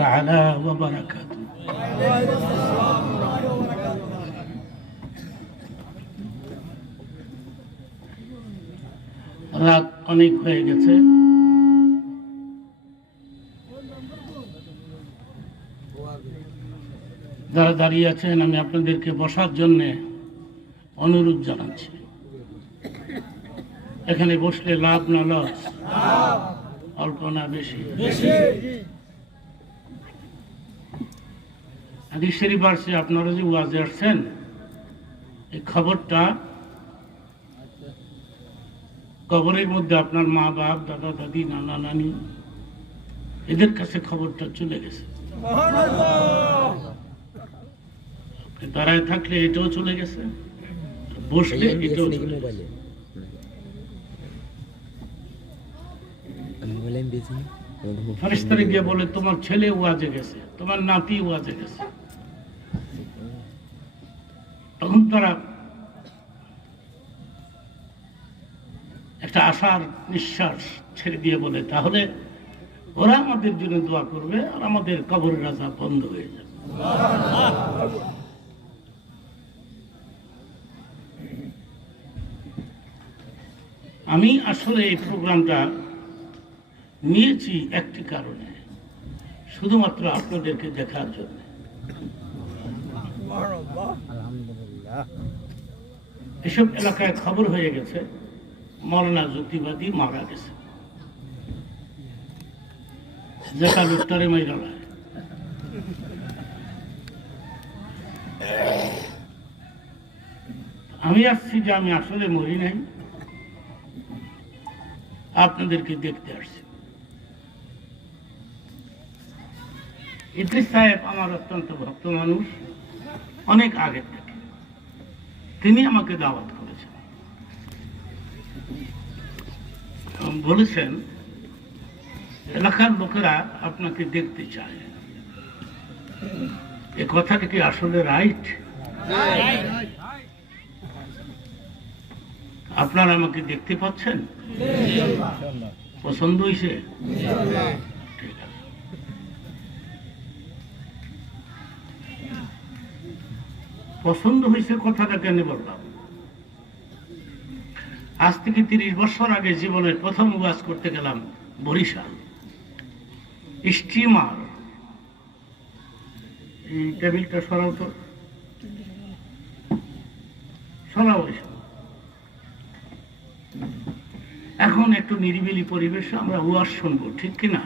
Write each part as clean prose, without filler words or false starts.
تعالى وبركاته। রাত অনেক হয়ে গেছে, যারা দাঁড়িয়ে আছেন আমি আপনাদেরকে বসার জন্য অনুরোধ জানাচ্ছি। এখানে বসলে লাভ না লস, অল্প না বেশি। হাদিস শরীফ আসছে, আপনারা যে ওয়াজে আসছেন এই খবরটা কবরের মধ্যে আপনার মা বাপ, দাদা দাদি, নানা নানি এদের কাছে খবরটা চলে গেছে। দাঁড়ায় থাকলে এটাও চলে গেছে, বসলে এটাও চলে গেছে। ফেরেশতারা গিয়ে বলে তোমার ছেলে ওয়াজে গেছে, তোমার নাতি ওয়াজে গেছে। তখন তারা একটা আশার নিঃশ্বাস ছেড়ে দিয়ে বলে তাহলে ওরা আমাদের জন্য দোয়া করবে আর আমাদের কবরের রাজা বন্ধ হয়ে যাবে। আমি আসলে এই প্রোগ্রামটা নিয়েছি একটি কারণে, শুধুমাত্র আপনাদেরকে দেখার জন্য। এসব এলাকায় খবর হয়ে গেছে মৌলানা যুক্তিবাদী মারা গেছে, যেটা লোকটারে মাইরা লাগে। আমি আসছি যে আমি আসলে মরি নাই, আপনাদেরকে দেখতে আসছি। ইদ্রিস সাহেব আমার অত্যন্ত ভক্ত মানুষ, অনেক আগে থেকে তিনি আমাকে দাওয়াত করেছেন, বলেছেন এলাকার লোকেরা আপনাকে দেখতে চায়। এ কথাটা কি আসলে রাইট? আপনারা আমাকে দেখতে পাচ্ছেন? পছন্দ হয়েছে? ঠিক আছে। পছন্দ হয়েছে কথাটা কেন বললাম? আজ থেকে 30 বছর আগে জীবনের প্রথম ওয়াজ করতে গেলাম বরিশাল। স্টিমার, এই টেবিলটা সরাও তো, সরাও। এখন একটু নিরিবিলি পরিবেশে আমরা ওয়াজ শুনবো, ঠিক কিনা?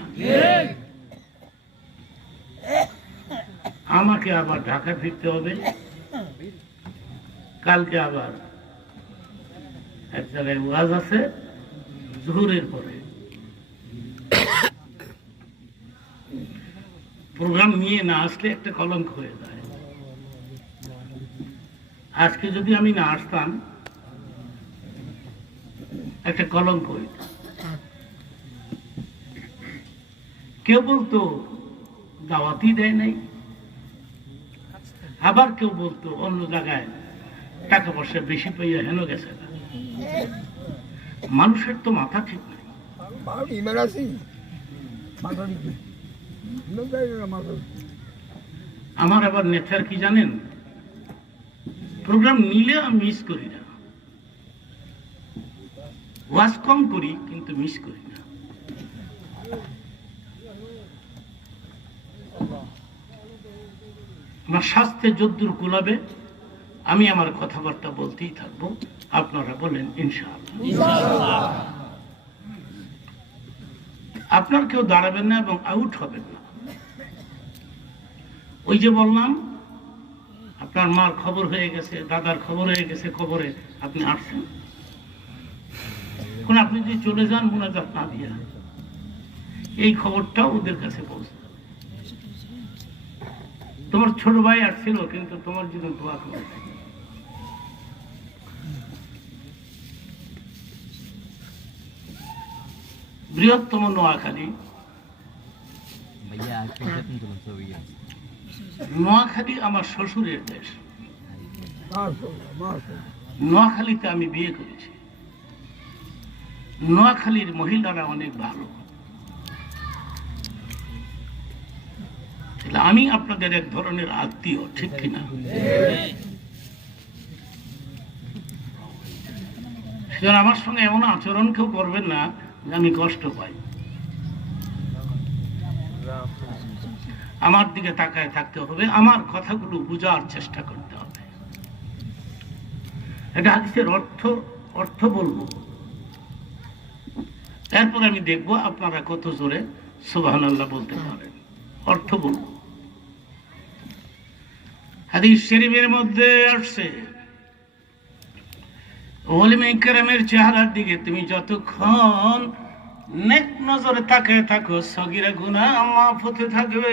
আমাকে আবার ঢাকা ফিরতে হবে, কালকে আবার এক জায়গায় ওয়াজ আছে জোহরের পরে। প্রোগ্রাম নিয়ে না আসলে একটা কলঙ্ক হয়ে যায়। আজকে যদি আমি না আসতাম একটা কলঙ্ক হইত। কেউ বলতো দাওয়াতই দেয় নাই, আবার কেউ বলতো অন্য জায়গায় টাকা পয়সা বেশি পাইয়া হেন গেছে না। মানুষের তো মাথা ঠিক নাই। আমার আবার নেচার কি জানেন? প্রোগ্রাম নিলে আমি মিস করি না, ওয়াজ কম করি কিন্তু মিস করি না। আমার স্বাস্থ্যে যদ্দূর কুলাবে আমি আমার কথাবার্তা বলতেই থাকবো। আপনারা বলেন ইনশাআল্লাহ। আপনার কেউ দাঁড়াবেন না এবং আউট হবেন না। ওই যে বললাম আপনার মার খবর হয়ে গেছে, দাদার খবর হয়ে গেছে কবরে, আপনি আসছেন। এখন আপনি যদি চলে যান মুনাজাত না দিয়া, এই খবরটাও ওদের কাছে পৌঁছে। তোমার ছোট ভাই আসছিল কিন্তু তোমার জন্য দোয়া করে। বৃহত্তম নোয়াখালী, নোয়াখালী আমার শ্বশুরের দেশ। নোয়াখালীতে আমি বিয়ে করেছি। নোয়াখালীর মহিলারা অনেক ভালো। আমি আপনাদের এক ধরনের আত্মীয়, ঠিক কিনা? সেজন্য আমার সঙ্গে এমন আচরণ কেউ করবেন না যে আমি কষ্ট পাই। আমার দিকে তাকায় থাকতে হবে, আমার কথাগুলো বোঝার চেষ্টা করতে হবে। এটা হাদিসের অর্থ বলবো, এরপর আমি দেখবো আপনারা কত জোরে সুবহানাল্লাহ বলতে পারেন। অর্থ বলবো। হাদিস শরীফের মধ্যে আসছে, ওলামায়ে কেরামের চেহারার দিকে তুমি যতক্ষণ নেক নজরে তাকিয়ে থাকো, সগীরা গুনাহ মাফ হতে থাকবে।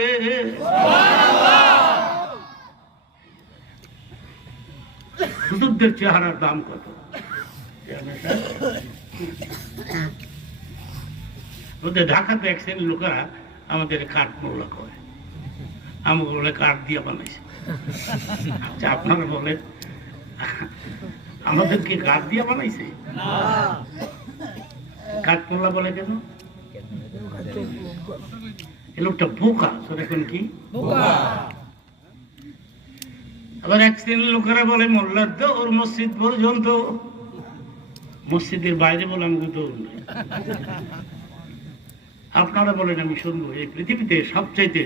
হুজুরদের চেহারার দাম কত? ওদের ঢাকাতে এক শ্রেণীর লোকেরা আমাদের কাঠ মোল্লা করে, আমাকে বলে কাঠ দিয়ে বানাইছে। আচ্ছা আপনারা বলেন আমাদেরকে কাঠ দিয়ে বানাইছে? কাঠ মোল্লা বলে কেন? এই লোকটা বোকা। এখন কি আবার এক শ্রেণীর লোকেরা বলে মোল্লার দৌড় মসজিদ পর্যন্ত, মসজিদের বাইরে বলে আমাকে দৌড় নাই। আপনারা বলেন আমি শুনবো, এই পৃথিবীতে সবচাইতে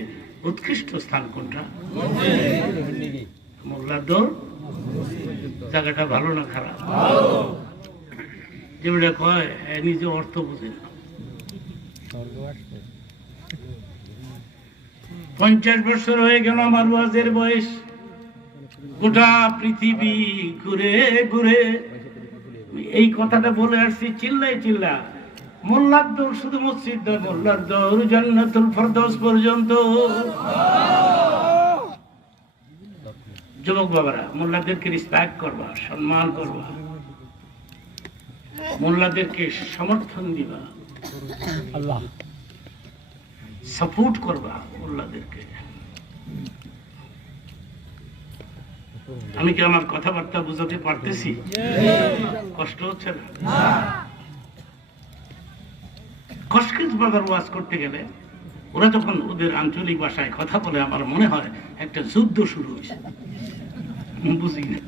উৎকৃষ্ট স্থান কোনটা? মোল্লার দৌড়। জায়গাটা ভালো না খারাপ? যেটা কয় নিজে অর্থ বুঝে না। 50 বছর হয়ে গেল আমার ওয়াজের বয়স। গোটা পৃথিবী ঘুরে ঘুরে এই কথাটা বলে আসছি, চিল্লাই চিল্লা। মোল্লার দৌড় শুধু মসজিদ নয়, মোল্লার দৌড় জান্নাতুল ফেরদৌস পর্যন্ত। যুবক বাবারা, মোল্লাদেরকে রেসপেক্ট করবা, সম্মান করবা, মোল্লাদেরকে সমর্থন দিবা, আল্লাহ সাপোর্ট করবা মোল্লাদেরকে। আমি কি আমার কথাবার্তা বুঝাতে পারতেছি? কষ্ট হচ্ছে না? কসকিস বাজার ওয়াজ করতে গেলে ওরা যখন ওদের আঞ্চলিক ভাষায় কথা বলে, আমার মনে হয় একটা যুদ্ধ শুরু হয়েছে। বুঝি না,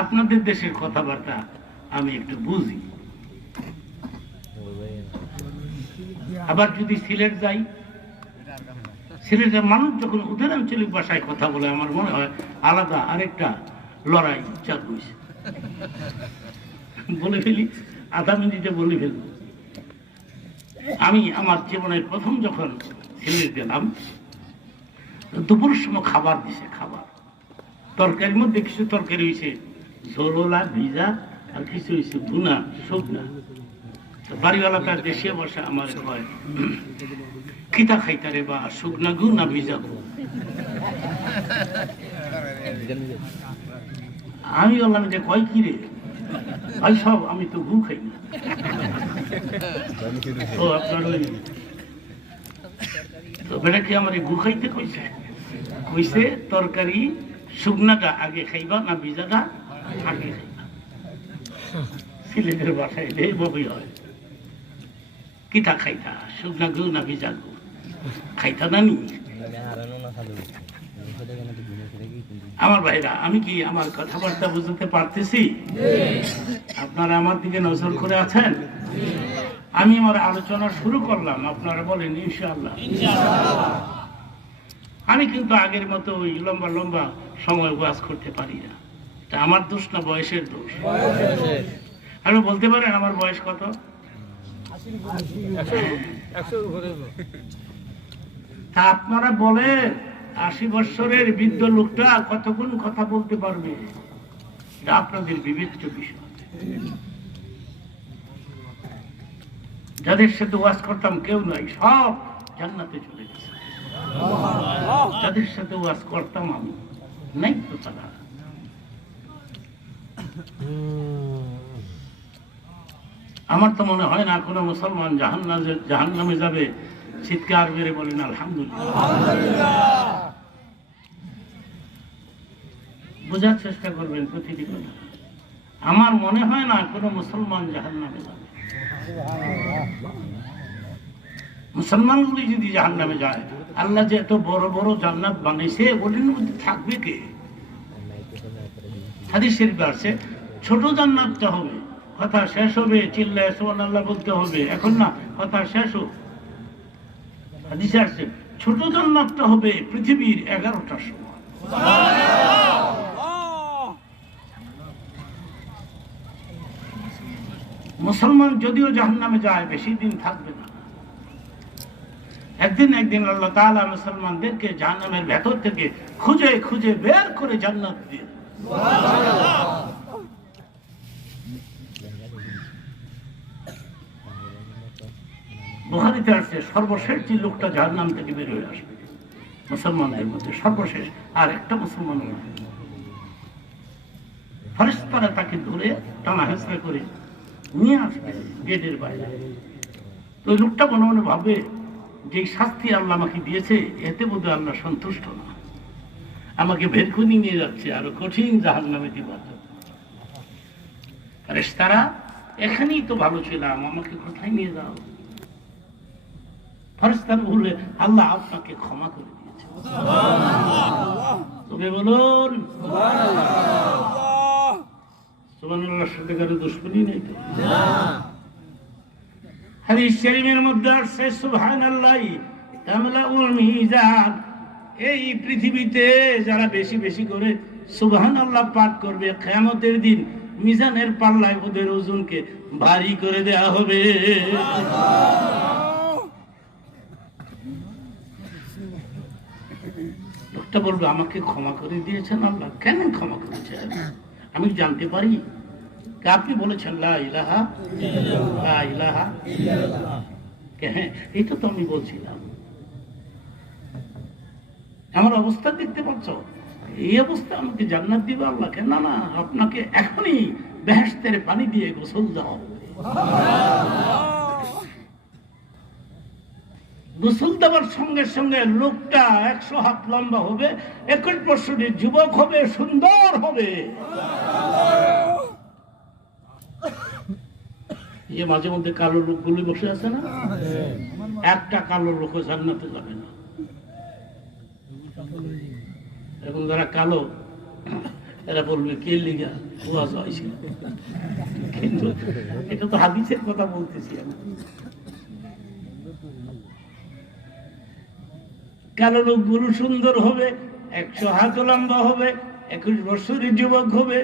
আপনাদের দেশের কথাবার্তা আমি একটু বুঝি। আবার যদি সিলেট যাই, সিলেটের মানুষ যখন ওদের আঞ্চলিক ভাষায় কথা বলে, আমার মনে হয় আলাদা আরেকটা লড়াই চালু হয়েছে। বলে ফেলি, আধা মিনিটে বলে ফেলব। আমি আমার জীবনের প্রথম যখন সিলেট গেলাম, দুপুরের সময় খাবার দিছে। খাবার তরকারির মধ্যে কিছু তরকারি হয়েছে ঝোলা ভিজা, আর কিছু হয়েছে ভুনা শুকনা। বাড়িওয়ালা তার দেশে বসে আমার কয়, খিতা খাইতারে বা শুকনা গু না ভিজা গু? আমি বললাম যে কয় কি রে ভাই, সব আমি তো গু খাই না। ও আপনার তো বেটা কি আমার গু খাইতে কইছে? কইছে তরকারি শুকনাটা আগে খাইবা না ভিজাটা আগে খাইবা। সিলেটের বাসায় এইভাবেই হয়। কিতা খাইতা, শুকনা গু না ভিজা গু? খাইতা না নি? আমার ভাইরা, আমি কি আমার কথাবার্তা বুঝতে পারতেছি? আপনারা আমার দিকে নজর করে আছেন? আমি আমার আলোচনা শুরু করলাম, আপনারা বলেন ইনশাআল্লাহ। আমি কিন্তু আগের মতো ওই লম্বা লম্বা সময় ওয়াজ করতে পারি না। তা আমার দোষ না বয়সের দোষ? আপনি বলতে পারেন আমার বয়স কত? তা আপনারা বলেন 80 বছরের বৃদ্ধ লোকটা কতক্ষণ কথা বলতে পারবে? এটা আপনাদের বিবেচ্য বিষয়। যাদের সাথে ওয়াজ করতাম কেউ নাই, সব জান্নাতে চলে গেছে। যাদের সাথে ওয়াজ করতাম আমি নাই তো তারা। আমার তো মনে হয় না কোনো মুসলমান জাহান্নামে যাবে চিৎকার মেরে বলেন আলহামদুলিল্লাহ। বোঝার চেষ্টা করবেন প্রতিটি কথা। আমার মনে হয় না কোনো মুসলমান জাহান্নামে যাবে। মুসলমানগুলি যদি জাহান্নামে যায় আল্লাহ যে এত বড় বড় জান্নাত বানাইছে ওটার মধ্যে থাকবে কে? হাদিস শরীফে আছে ছোট জান্নাতটা হবে, কথা শেষ হবে, চিল্লায় সুবহানাল্লাহ বলতে হবে, এখন না, কথা শেষ হোক। হাদিসে আছে ছোট জান্নাতটা হবে পৃথিবীর 11টার সমান। মুসলমান যদিও জাহান্নামে যায় বেশি দিন থাকবে না, একদিন আল্লাহ তাআলা মুসলমানদেরকে জাহান্নামের ভেতর থেকে খুঁজে খুঁজে বের করে জান্নাত দিয়ে। বুখারীতে আছে সর্বশেষ যে লোকটা জাহান্নাম থেকে বের হয়ে আসবে মুসলমানদের মধ্যে, সর্বশেষ আর একটা মুসলমান নয়, ফেরেশতারা তাকে ধরে টানা হেঁচড়া করে নিয়ে আসবে গেটের বাইরে। তো ওই লোকটা মনে মনে ভাবে যে শাস্তি আল্লাহ আমাকে দিয়েছে এতে বোধহয় আল্লাহ সন্তুষ্ট না, আমাকে বের করে নিয়ে যাচ্ছে আরো কঠিন জাহান্নামে দিবার জন্য। ফেরেশতারা এখানেই তো ভালো ছিলাম, আমাকে কোথায় নিয়ে যাও? ফেরেশতারা বললে আল্লাহ আপনাকে ক্ষমা করে দিয়েছে। তবে বলুন সুবহানাল্লাহ, সাথে কারো দুশমনী নেই তো? হাদিস শরীফের মধ্যে আছে সুবহানাল্লাহ তামলাউল মিজান, এই পৃথিবীতে যারা বেশি বেশি করে সুবহানাল্লাহ পাঠ করবে কিয়ামতের দিন মিজানের পাল্লায় ওদের ওজনকে ভারী করে দেয়া হবে। লোকটা বলবে আমাকে ক্ষমা করে দিয়েছেন আল্লাহ। কেন ক্ষমা করেছেন আমি জানতে পারি? আপনি বলেছেন লা ইলাহা ইল্লাল্লাহ, লা ইলাহা ইল্লাল্লাহ। হ্যাঁ, এটা তো আমি বলছিলাম। আমার অবস্থা দেখতে পাচ্ছ, এই অবস্থা আমাকে জান্নাত দিবে আল্লাহ? কেন না, আপনাকে এখনই বেহেশতের পানি দিয়ে গোসল দাও। গোসল দেওয়ার সঙ্গে সঙ্গে লোকটা 100 হাত লম্বা হবে, 21 বছরের যুবক হবে, সুন্দর হবে। যে মাঝে মধ্যে কালো লোকগুলি বসে আছে না, একটা কালো লোক জান্নাতে যাবে না। এখন যারা কালো এরা বলবে কে লিগা ওয়াজ হয়েছিল, কিন্তু এটা তো হাদিসের কথা বলতেছি আমি। কালো লোকগুলো সুন্দর হবে, 100 হাত লম্বা হবে, 21 বছরের যুবক হবে,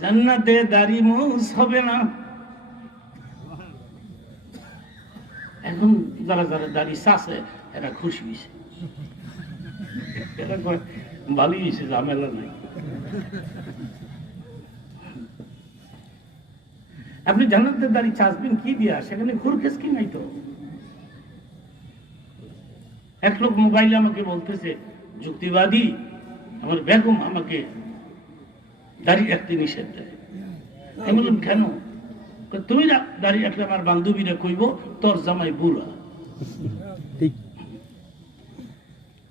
জান্নাতে দাড়ি মুছ হবে না। এখন যারা যারা দাড়ি চাষে এরা খুশি হয়েছে, এরা ভালোই হয়েছে, ঝামেলা নাই। আপনি জান্নাতের দাড়ি চাষবেন কি দিয়া? সেখানে খুরখেস কি নাই তো। এক লোক মোবাইলে আমাকে বলতেছে যুক্তিবাদী, আমার বেগম আমাকে দাড়ি রাখতে নিষেধ দেয়। আমি বললাম কেন? তুমি দাঁড়িয়ে রাখলে আমার বান্ধবীরা কইব তোর জামাই বুড়া।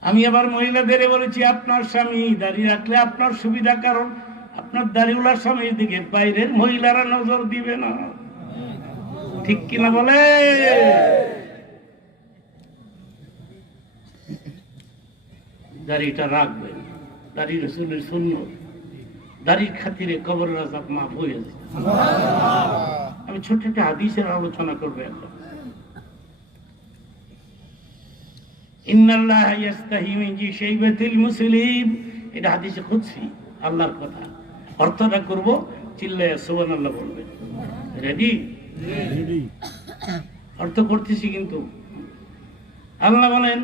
আমি আবার মহিলাদের বলেছি আপনার স্বামী দাঁড়িয়ে রাখলে আপনার সুবিধা, কারণ আপনার দাড়িওয়ালার স্বামীর দিকে বাইরের মহিলারা নজর দিবে না। ঠিক কিনা বলে? দাড়িটা রাখবেন, দাড়ি রাসূলের সুন্নাত, দাড়ির খাতিরে কবরের আযাব মাফ হয়ে যায়। আমি ছোট্ট একটা হাদিসের আলোচনা করবো এখন। ইন্নাল্লাহা ইস্তাহি মিন শাইবাতিল মুসলিম, এটা হাদিসে কুদসি, আল্লাহর কথা। অর্থটা করব, চিল্লায়া সুবহানাল্লাহ বলবেন। রেডি? অর্থ করতেছি কিন্তু। আল্লাহ বলেন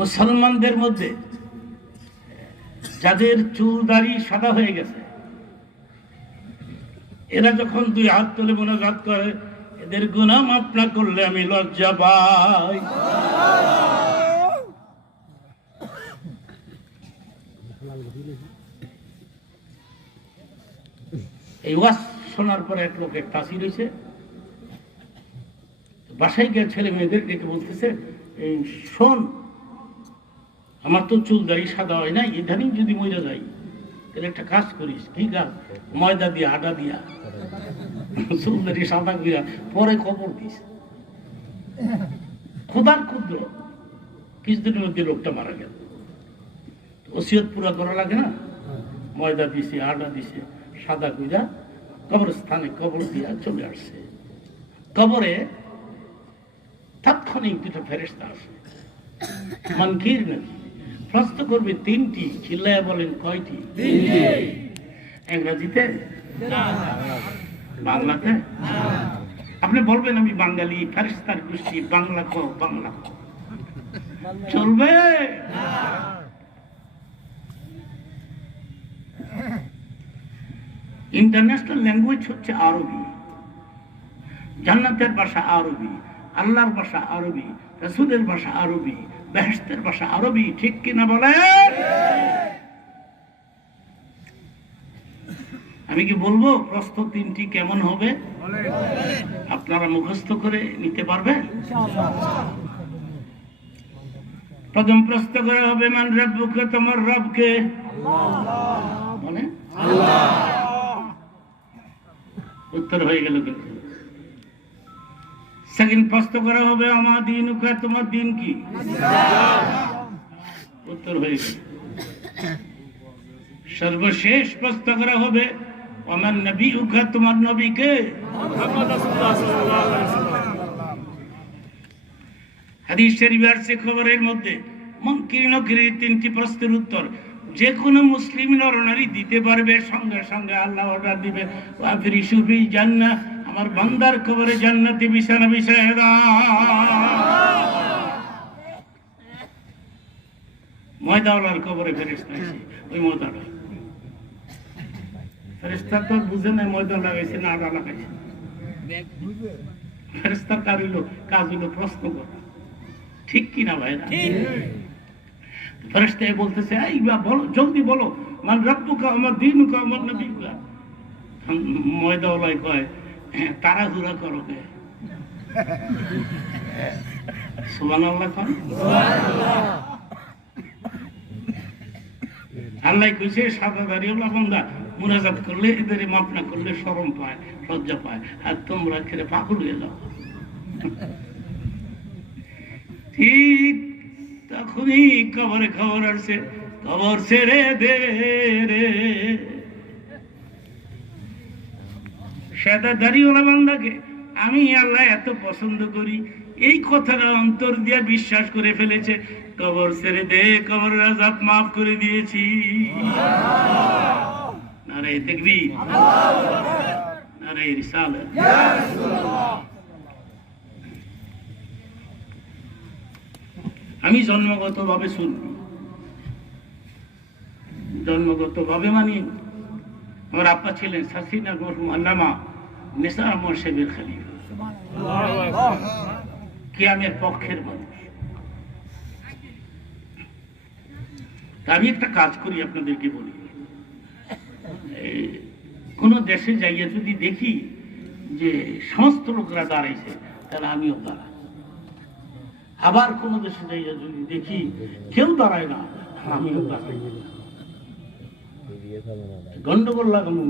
মুসলমানদের মধ্যে যাদের চুল দাড়ি সাদা হয়ে গেছে, এরা যখন 2 হাত তুলে মুনাজাত করে, এদের গুনাহ মাফ না করলে আমি লজ্জা পাই। এই ওয়াজ শোনার পরে এক লোকের তাসির হয়েছে, বাসায় গিয়ে ছেলে মেয়েদের ডেকে বলতেছে এই শোন, আমার তো চুল দাড়ি সাদা হয় না, এখানেই যদি মরে যাই তাহলে একটা কাজ করিস। কি কাজ? ময়দা দিয়া আটা দিয়া চুল দাড়ি সাদা করিয়া পরে খবর দিস। খোদার ক্ষুদ্র কিছুদিনের মধ্যে লোকটা মারা গেল। ওসিয়ত পুরা করা লাগে না, ময়দা দিছে, আটা দিছে, সাদা কইরা কবরস্থানে কবর দিয়া চলে আসছে। কবরে তাৎক্ষণিক দুটো ফেরেশতা আসে, মানকির নাকি প্রশ্ন করবে তিনটি, চিল্লায়া বলেন কয়টি? ইংরেজিতে, বাংলাতে? আপনি বলবেন আমি বাঙালি, ফেরেশতার গোষ্ঠী, বাংলা কো, বাংলা কো, চলবে? ইন্টারন্যাশনাল ল্যাঙ্গুয়েজ হচ্ছে আরবি। জান্নাতের ভাষা আরবি, আল্লাহর ভাষা আরবি, রাসূলের ভাষা আরবি, বেহেশতের ভাষা আরবি। ঠিক কিনা বলেন? আমি কি বলবো প্রশ্ন তিনটি কেমন হবে? আপনারা মুখস্থ করে নিতে পারবেন? প্রথম প্রশ্ন করা হবে মান রাব্বুকা, তোমার রবকে? বলে উত্তর হয়ে গেল। কিন্তু সেকেন্ড প্রশ্ন করা হবে আমা দীনুকা, তোমার দিন কি? উত্তর হয়ে গেল। সর্বশেষ প্রশ্ন করা হবে আমার নবীউকা, তোমার নবীকে? হাদিস শরীফে আছে খবরের মধ্যে মুনকির নকিরের তিনটি প্রশ্নের উত্তর যে কোনো মুসলিম নরনারী দিতে পারবে, সঙ্গে সঙ্গে আল্লাহ অর্ডার দিবে ওয়াফরিশু ফিল জান্নাহ, আমার বান্দার কবরে জান্নাতে বিছানা বিছায়া দাও। ময়দাওয়ালার কবরে ফেরেশতা আছে, ওই ময়দাটা ফেরেশতা তো বুঝে না ময়দা লাগাইছে না আটা লাগাইছে। ফেরেশতার কাজ হইল প্রশ্ন করা। ঠিক কিনা ভাইরা? ফেরেশতা বলতেছে এই বলো, জলদি বলো মান রাব্বুকা, আমার দীনুকা, আমার নবীকা। ময়দাওয়ালাই কয় তাড়াহুড়া করো কে? সুবহানাল্লাহ কন। আল্লাহ কইছে সাদা দাড়িওয়ালা বান্দা মুনাজাত করলে এদের মাপ না করলে শরম পায়, লজ্জা পায়, আর তোমরা খেলে পাগল হয়ে যাও। ঠিক তখনই কবরে খবর আসছে, কবর ছেড়ে দে রে। সাদা দাড়িওয়ালা বান্দাকে আমি আল্লাহ এত পছন্দ করি, এই কথাটা অন্তর দিয়ে বিশ্বাস করে ফেলেছে। কবর ছেড়ে দে, কবরের আযাব মাফ করে দিয়েছি। নারে তাকবীর, নারে রিসালাত। আমি জন্মগতভাবে সুন্নি, জন্মগতভাবে মানি। আমার আব্বা ছিলেন সাসিনা মরহুম আল্লামা নিসার মোর্শেদের খলিফা, কিয়ামের পক্ষের মানুষ। আমি একটা কাজ করি, আপনাদেরকে বলি, কোন দেশে যাইয়া যদি দেখি যে সমস্ত লোকরা দাঁড়াইছে, তাহলে আমিও দাঁড়াই। আবার কোন দেশে যাইয়া যদি দেখি কেউ দাঁড়ায় না, আমিও দাঁড়াই। গন্ডগোল লাগানো।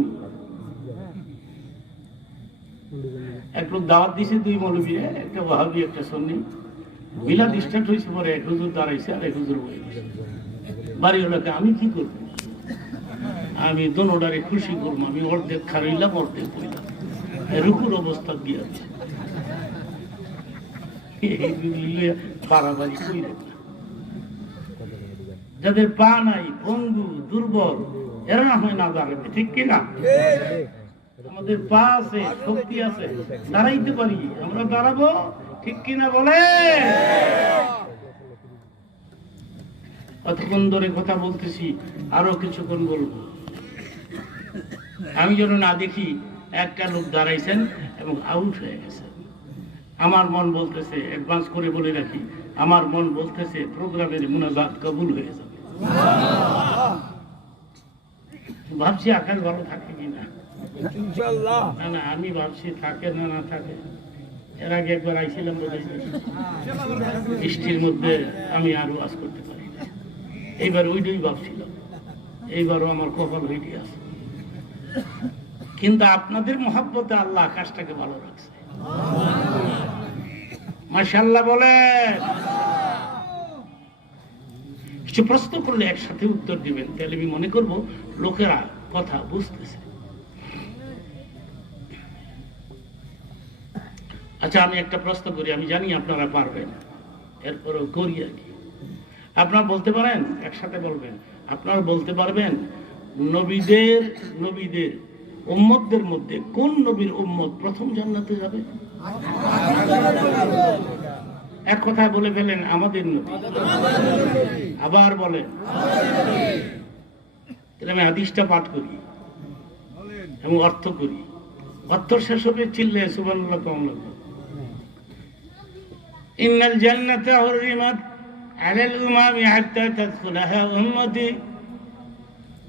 এক লোক দাওয়াত দিছে, দুই মৌলবী, একটা ওয়াহাবি একটা সুন্নি, মিলাদ স্টার্ট হয়েছে, পরে এক হুজুর দাঁড়াইছে আর এক হুজুর বসে। বাড়িওয়ালাকে আমি কি করবো? আমি দোনোটারে খুশি করবো। আমি অর্ধেক খারাইলাম, অর্ধেক কইলাম, রুকুর অবস্থা দিয়েছে। বাড়াবাড়ি কই না। যাদের পা নাই, পঙ্গু, দুর্বল, এরা না হয় না দাঁড়াবে। ঠিক কিনা? আমাদের পা আছে, শক্তি আছে, দাঁড়াইতে পারি, আমরা দাঁড়াবো। ঠিক কিনা বলে? কতক্ষণ ধরে কথা বলতেছি, আরো কিছুক্ষণ বলবো। আমি যেন না দেখি একটা লোক দাঁড়াইছেন এবং আউট হয়ে গেছে। আমার মন বলতেছে, অ্যাডভান্স করে বলে রাখি, আমার মন বলতেছে প্রোগ্রামের মুনাজাত কবুল হয়ে যাবে। ভাবছি আকাশ ভালো থাকে কিনা। না না, আমি ভাবছি থাকে না না থাকে। এর আগে একবার আইছিলাম, বৃষ্টির মধ্যে আমি আর ওয়াজ করতে পারি না। এইবার ওইটাই ভাবছিলাম, এইবারও আমার কপাল হইতে আছে। কিন্তু আপনাদের মহাব্বতে আল্লাহ আকাশটাকে ভালো রাখছে। মাশাআল্লাহ বলেন। কিছু প্রশ্ন করলে একসাথে উত্তর দিবেন, তাহলে আমি মনে করব লোকেরা কথা বুঝতেছে। আচ্ছা, আমি একটা প্রশ্ন করি, আমি জানি আপনারা পারবেন, এরপরেও করি আর কি। আপনারা বলতে পারেন, একসাথে বলবেন, আপনারা বলতে পারবেন নবীদের উম্মতদের মধ্যে কোন নবীর উম্মত প্রথম জান্নাতে যাবে? এক কথায় বলে ফেলেন, আমাদের নবী। আবার বলেন। আমি হাদিসটা পাঠ করি এবং অর্থ করি, অর্থ শেষ হবে চিল্লে সুবহানাল্লাহ কম লাগবে। ইন্নাল জান্নাতা হুররিমাত আলাল উমামি হাত্তা তাদখুলাহা উম্মতি।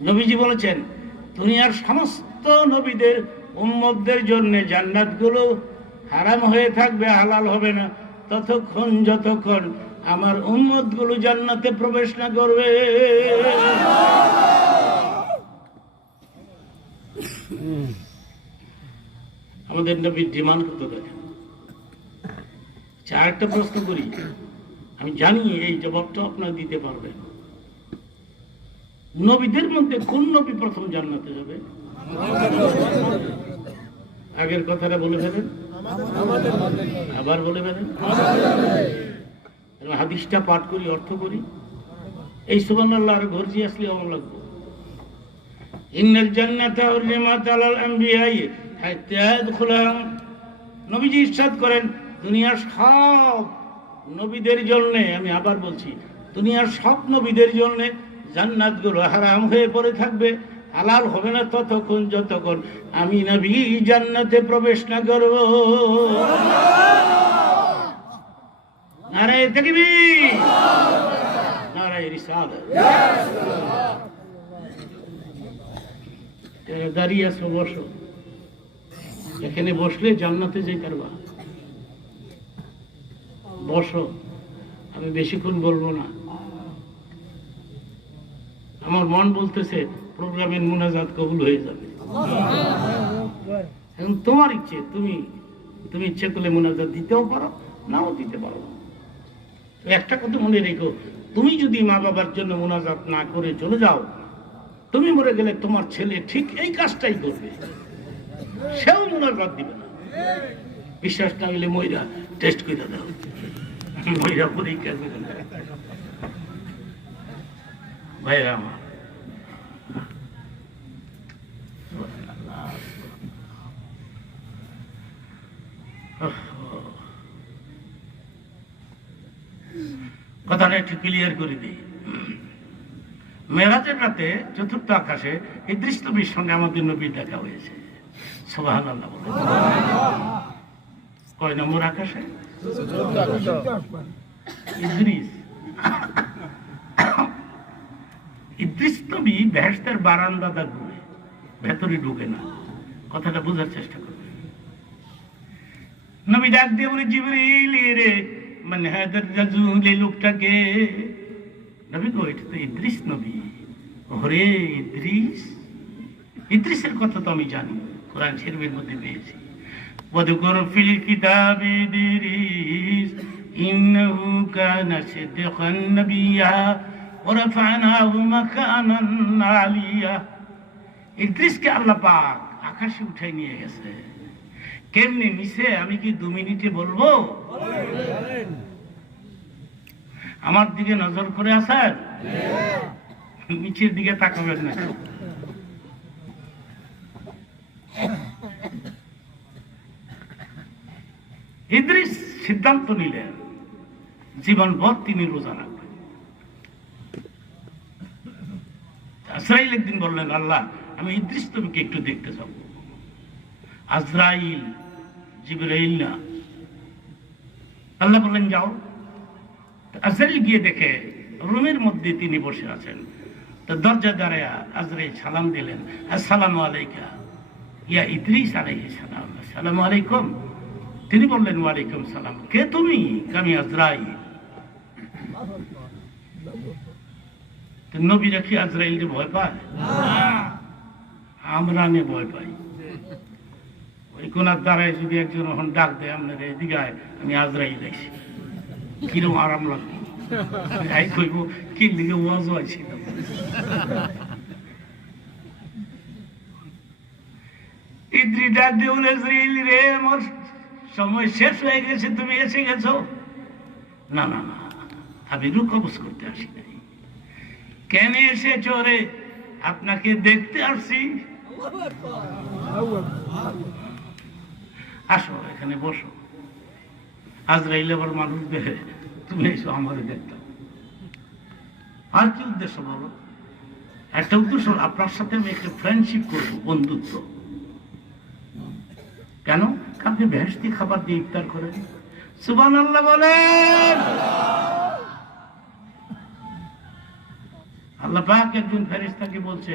নবীজি বলেছেন, দুনিয়ার সমস্ত নবীদের উম্মতদের জন্য জান্নাতগুলো হারাম হয়ে থাকবে, হালাল হবে না ততক্ষণ যতক্ষণ আমার উম্মতগুলো জান্নাতে প্রবেশ না করবে। আমাদের নবীর ডিমান্ড কত দেখেন। আরেকটা প্রশ্ন করি, আমি জানি এই জবাবটা আপনারা দিতে পারবেন। নবীদের মধ্যে কোন নবী প্রথম জান্নাতে যাবে? আগের কথাটা বলে ফেলেন, আবার বলে ফেলেন। হাদিসটা পাঠ করি, অর্থ করি। এই সুবহানাল্লাহ আর গর্জি আসলে অমন লাগবে। ইন্নাল জান্নাতা হুররিমাত আলাল আমবিয়াই হাত্তা ইয়াদখুলাহা। নবীজি ইরশাদ করেন, দুনিয়ার সব নবীদের জন্য, আমি আবার বলছি, দুনিয়ার সব নবীদের জন্য জান্নাতগুলো হারাম হয়ে পড়ে থাকবে, হালাল হবে না ততক্ষণ যতক্ষণ আমি নবী জান্নাতে প্রবেশ না করব। নারায়ে তাকবীর, নারায়ে রিসালাত। দাঁড়িয়ে আছো, বসো। এখানে বসলে জান্নাতে যেতে পারবা। বসো, আমি বেশিক্ষণ বলবো না। আমার মন বলতেছে প্রোগ্রামের মুনাজাত কবুল হয়ে যাবে। এখন তোমার ইচ্ছে, তুমি ইচ্ছে করলে মুনাজাত দিতেও পারো, নাও দিতে পারো। একটা কথা মনে রেখো, তুমি যদি মা বাবার জন্য মুনাজাত না করে চলে যাও, তুমি মরে গেলে তোমার ছেলে ঠিক এই কাজটাই করবে, সেও মুনাজাত দিবে না। বিশ্বাস না হলে মইরা টেস্ট করে দাও, মইরা পরীক্ষা করে দাও। ভাইরা আমার, কথাটা একটু ক্লিয়ার করে দিই। মেরাজের রাতে চতুর্থ আকাশে ইদ্রিস নবীর সঙ্গে আমাদের নবীর দেখা হয়েছে। সুবহানাল্লাহ বলে। কয় নম্বর আকাশে? ইদ্রিস নবী বেহেশতের বারান্দাটা ঘুরে, ভেতরে ঢুকে না। কথাটা বোঝার চেষ্টা করবে। নবী ডাক দিয়ে বলে, জিবরিল রে, মানে হাদার রাজুল, এই লোকটাকে। নবী গো, এটা তো ইদ্রিস নবী। ওরে ইদ্রিস, ইদ্রিসের কথা তো আমি জানি, কোরআন শরীফের মধ্যে পেয়েছি। ওয়াদকুর ফিল কিতাবি ইদ্রিস ইন্নাহু কানা সিদদিকান নাবিয়্যা ওয়া রাফা'নাহু মাকানান আলিয়্যা। ইদ্রিসকে আল্লাহ পাক আকাশে উঠাই নিয়ে গেছে। কেমনে নিছে আমি কি 2 মিনিটে বলবো? আমার দিকে নজর করে আছেন, নিচের দিকে তাকাবেন না। ইদ্রিস সিদ্ধান্ত নিলেন জীবনভর তিনি রোজা রাখবেন। আজরাইল একদিন বললেন, আল্লাহ আমি ইদ্রিস নবীকে একটু দেখতে যাব। আজরাইল, জিবরাইল না। আল্লাহ বললেন যাও। আজরাইল গিয়ে দেখে রুমের মধ্যে তিনি বসে আছেন। তো দরজা দাঁড়ায় আজরাইল সালাম দিলেন, আসসালামু আলাইকা ইয়া ইদ্রিস আলাইহিস সালাম। আসসালামু আলাইকুম। তিনি বললেন, ওয়ালাইকুম সালাম। কে তুমি? আমি আজরাইল। নবীরা কি আজরাইলকে ভয় পায়? আমরা ভয় পাই। ওই কোনার দ্বারায় যদি একজন এখন ডাক দেয় আপনার এদিকে আমি আজরাইল আইছি, কিরকম আরাম লাগবে। যাই কইব কি দিকে ওয়াজ হয়েছিল। ইদ্রি ডাক দিয়ে বলে, রে আমার সময় শেষ হয়ে গেছে, তুমি এসে গেছো। না না না, আমি রুহ কবজ করতে আসি নাই। কেন এসেছ রে? আপনাকে দেখতে আসছি। আসো এখানে বসো। আজরাইল আবার মানুষ দেখে, তুমি এসো আমারে দেখতাম। আর কি উদ্দেশ্য বলো? একটা উদ্দেশ্য, আপনার সাথে আমি একটা ফ্রেন্ডশিপ করবো, বন্ধুত্ব। কেন? আপনি বেহেশতি খাবার দিয়ে ইফতার করেন। সুবহানাল্লাহ বলেন। আল্লাহ পাক একজন ফেরেশতাকে বলছে,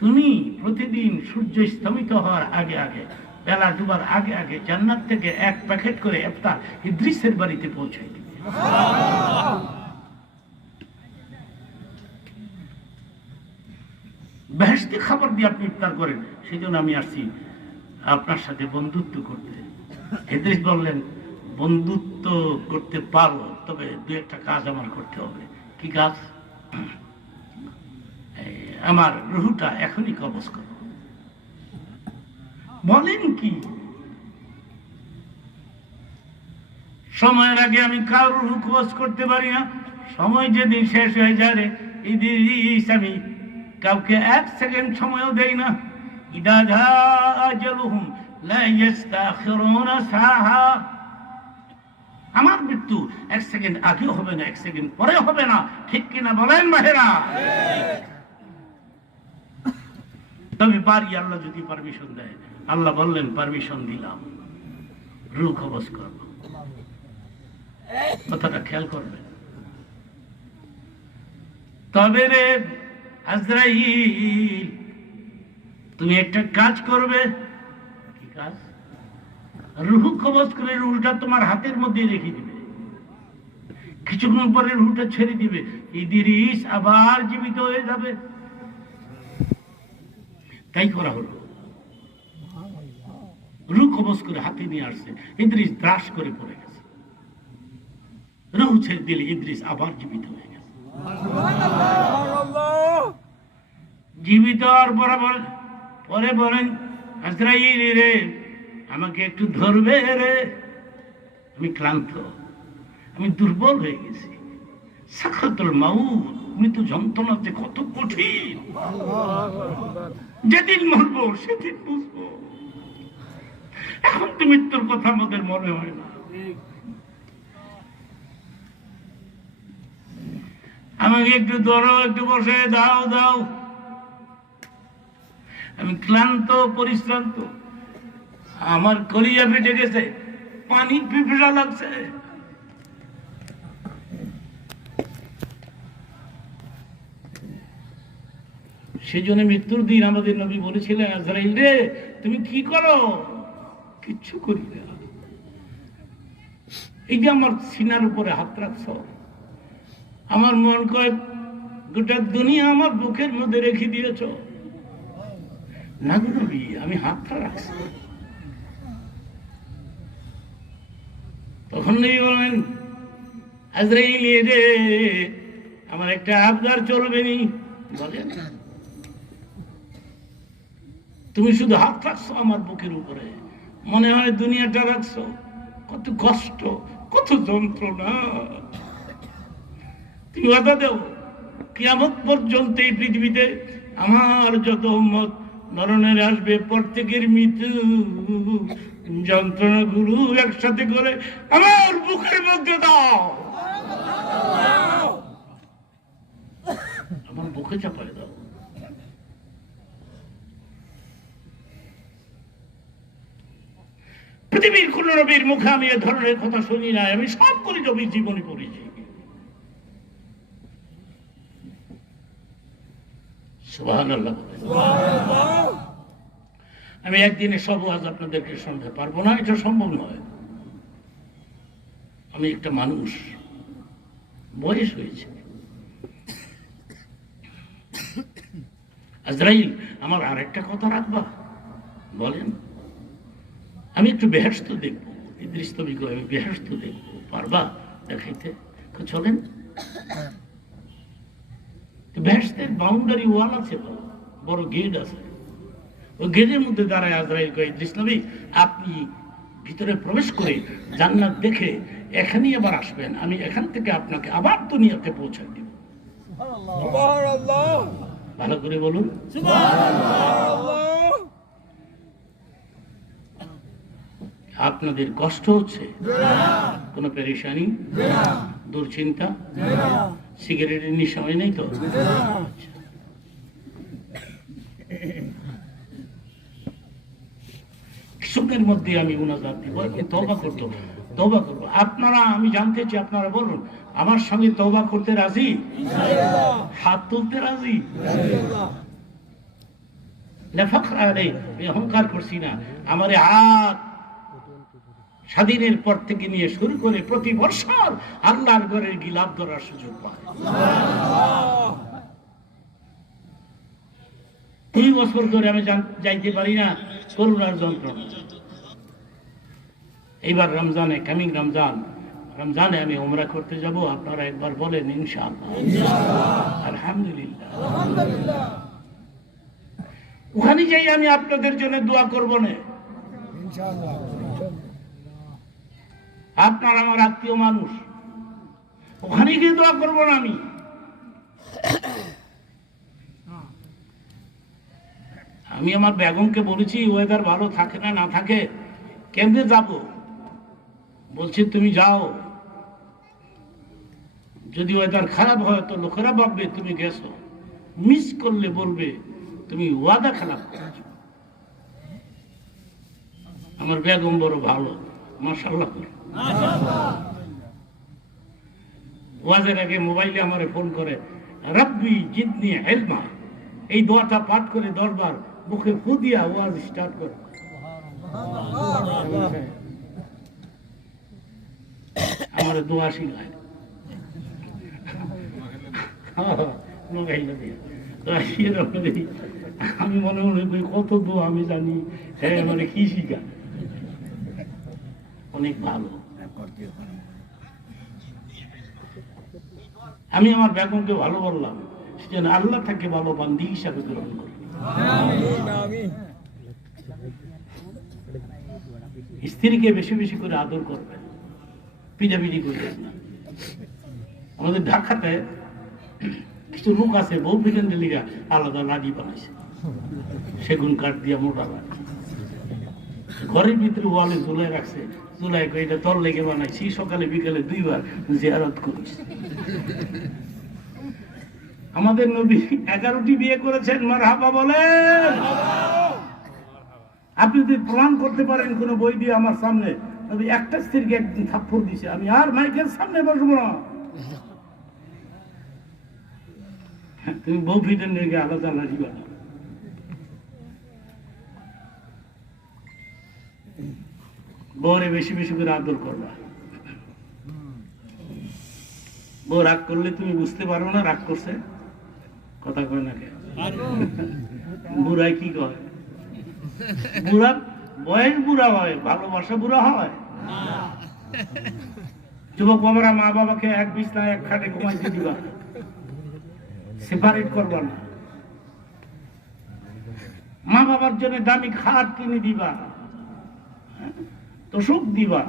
তুমি প্রতিদিন সূর্য স্তমিত হওয়ার আগে আগে, বেলা ডুবার আগে আগে জান্নাত থেকে এক প্যাকেট করে ইফতার ইদ্রিসের বাড়িতে পৌঁছাই দিবে। বেহেশতি খাবার দিয়ে আপনি ইফতার করেন, সেই জন্য আমি আসছি আপনার সাথে বন্ধুত্ব করতে। ইদ্রিস বললেন, বন্ধুত্ব করতে পারো, তবে দু একটা কাজ আমার করতে হবে। কি কাজ? আমার রুহটা এখনই কবজ করো। বলেন কি? সময়ের আগে আমি কারোর রুহ কবজ করতে পারি না। সময় যেদিন শেষ হয়ে যায় রে ইদ্রিস, আমি কাউকে এক সেকেন্ড সময়ও দেই না। ইদা জাআ আজালুহুম লা ইস্তাখিরুনা সাআ। আমার মৃত্যু এক সেকেন্ড আগেও হবে না, এক সেকেন্ড পরে হবে না। ঠিক কিনা বলেন ভাইরা? তবে পারি, আল্লাহ যদি পারমিশন দেয়। আল্লাহ বললেন, পারমিশন দিলাম, রূহ কবজ করব। কথাটা খেয়াল করবেন। তবে রে আজরাইল, তুমি একটা কাজ করবে। কি কাজ? রূহ কবজ করে রূহটা তোমার হাতের মধ্যে রেখে দিবে। কিছুক্ষণ পরে রূহটা ছেড়ে দিবে, ইদ্রিস আবার জীবিত হয়ে যাবে। তাই করা হলো। রূহ কবজ করে হাতে নিয়ে আসছে, ইদ্রিস ত্রাস করে পড়ে গেছে। রূহ ছেড়ে দিলে ইদ্রিস আবার জীবিত হয়ে গেছে। জীবিত আর বরাবর পরে বলেন, আজরাইল রে, আমাকে একটু ধরবে রে, আমি ক্লান্ত, আমি দুর্বল হয়ে গেছি। সাকরাতুল মাউত, মৃত্যু যন্ত্রণা যে কত কঠিন, যেদিন মরবো সেদিন বুঝবো। এখন তো মৃত্যুর কথা আমাদের মনে হয় না। আমাকে একটু ধরো, একটু বসে দাও দাও, আমি ক্লান্ত, পরিশ্রান্ত, আমার কলিজা ফেটে গেছে, পানি পিপাসা লাগছে। সেই জন্য মৃত্যুর দিন আমাদের নবী বলেছিলেন, আজরাইল রে, তুমি কি করো? কিচ্ছু করি না। এই যে আমার সিনার উপরে হাত রাখছো, আমার মন কয় গোটা দুনিয়া আমার বুকের মধ্যে রেখে দিয়েছ। না গো নবী, আমি হাতটা রাখছি। তখন নবী বলেন, আজরাইল রে, আমার একটা আবদার চলবে নি। বলেন, তুমি শুধু হাত রাখছো আমার বুকের উপরে, মনে হয় দুনিয়াটা রাখছো। কত কষ্ট, কত যন্ত্রণা। তুমি কথা দেও, কিয়ামত পর্যন্ত এই পৃথিবীতে আমার যত উম্মত মরণের আসবে, প্রত্যেকের মৃত্যু যন্ত্রণাগুলো একসাথে করে আমার বুকের মধ্যে দাও, আমার বুকে চাপায় দাও। পৃথিবীর কোন নবীর মুখে আমি এ ধরনের কথা শুনি নাই। আমি সব করি নবীর জীবনী পড়েছি। সুবহানাল্লাহ। আমি একদিনে সব আজ আপনাদেরকে শুনতে পারবো না, এটা সম্ভব নয়। আমি একটা মানুষ, বয়স হয়েছে। আজরাইল, আমার আরেকটা কথা রাখবা? বলেন। আমি একটু বেহেশত দেখবো, ইদ্রিস নবী কয় আমি বেহেশত দেখবো, পারবা দেখাইতে? চলেন। বেহেশতের বাউন্ডারি ওয়াল আছে, বড় গেট আছে, ওই গেটের মধ্যে দাঁড়ায় আজরাইল কয় ইদ্রিস নবী আপনি ভিতরে প্রবেশ করে জান্নাত দেখে এখানেই আবার আসবেন, আমি এখান থেকে আপনাকে আবার দুনিয়াতে পৌঁছায় দিব। ভালো করে বলুন। আপনাদের কষ্ট হচ্ছে? কোন পেরেশানি, দুশ্চিন্তা, সিগারেটের নেশা হয় নাই তো? কিছুক্ষণের মধ্যে আমি মুনাজাত দিব, তওবা করতে, তওবা করবো। আপনারা, আমি জানতে চাই, আপনারা বলুন আমার সঙ্গে তওবা করতে রাজি? হাত তুলতে রাজি? অহংকার করছি না, আমার হাত স্বাধীনের পর থেকে নিয়ে শুরু করে প্রতি বছর আল্লাহর ঘরের গিলাপ ধরার সুযোগ পায়। 2 বছর ধরে আমি যাইতে পারি না, করোনার যন্ত্রণা। এইবার রমজানে, কামিং রমজানে আমি উমরা করতে যাব, আপনারা একবার বলেন ইনশাআল্লাহ। আলহামদুলিল্লাহ। ওখানে যাই আমি আপনাদের জন্য দোয়া করব না, আপনার আমার আত্মীয় মানুষ, ওখানে গিয়ে দোয়া করবো না আমি। আমি আমার বেগমকে বলেছি ওয়েদার ভালো থাকে না, না থাকে কেমনে যাব, বলছি তুমি যাও, যদি ওয়েদার খারাপ হয় তো লোকেরা ভাববে তুমি গেছো, মিস করলে বলবে তুমি ওয়াদা খারাপ করেছো। আমার বেগম বড় ভালো, মাশাআল্লাহ। ওয়াজের আগে মোবাইলে আমারে ফোন করে, রব্বি জিদনি ইলমা, এই দোয়াটা পাঠ করে 10 বার মুখে ফু দিয়া ওয়াজ স্টার্ট করে। আমার দোয়া শিখায় আমি মনে মনে করি কত দোয়া আমি জানি, হ্যাঁ মানে কি শিখা, অনেক ভালো। আমি আমার বেগমকে ভালো বললাম, সেজন্য আল্লাহ তাকে ভালো বান্দি হিসাবে গ্রহণ করি। স্ত্রীকে বেশি বেশি করে আদর করবেন, পিটাপিটি করবেন না। আমাদের ঢাকাতে কিছু লোক আছে বউ পিটানের লিগা আলাদা লাঠি বানাইছে, সেগুন কাঠ দিয়া মোটা লাঠি, ঘরের ভিতরে ওয়ালে ঝুলাই রাখছে, ঝুলাই করে এটা তল লেগে বানাইছি, সকালে বিকালে 2 বার জিয়ারত করিস। আমাদের নবী 11টি বিয়ে করেছেন, মারহাবা বলেন। আপনি যদি প্রমাণ করতে পারেন কোন বই দিয়ে আমার সামনে নবী একটা স্ত্রীকে একদিন থাপ্পড় দিছে, আমি আর মাইকের সামনে বসবো না। তুমি বউ ফিটেন রেখে আলাদা লাঠি বানাও। বউরে বেশি বেশি করে আদর করবা। বউ রাগ করলে তুমি বুঝতে পারো না রাগ করছে, কথা কয় না কে? বুড়ায় কি কয়? বুড়া বয়স বুড়া হয়, ভালোবাসা বুড়া হয়? যুবক বাবারা মা বাবাকে এক বিছনায় এক খাটে ঘুমাইতে দিবা, সেপারেট করবা না। মা বাবার জন্য দামি খাট কিনে দিবা, তোষক দিবা,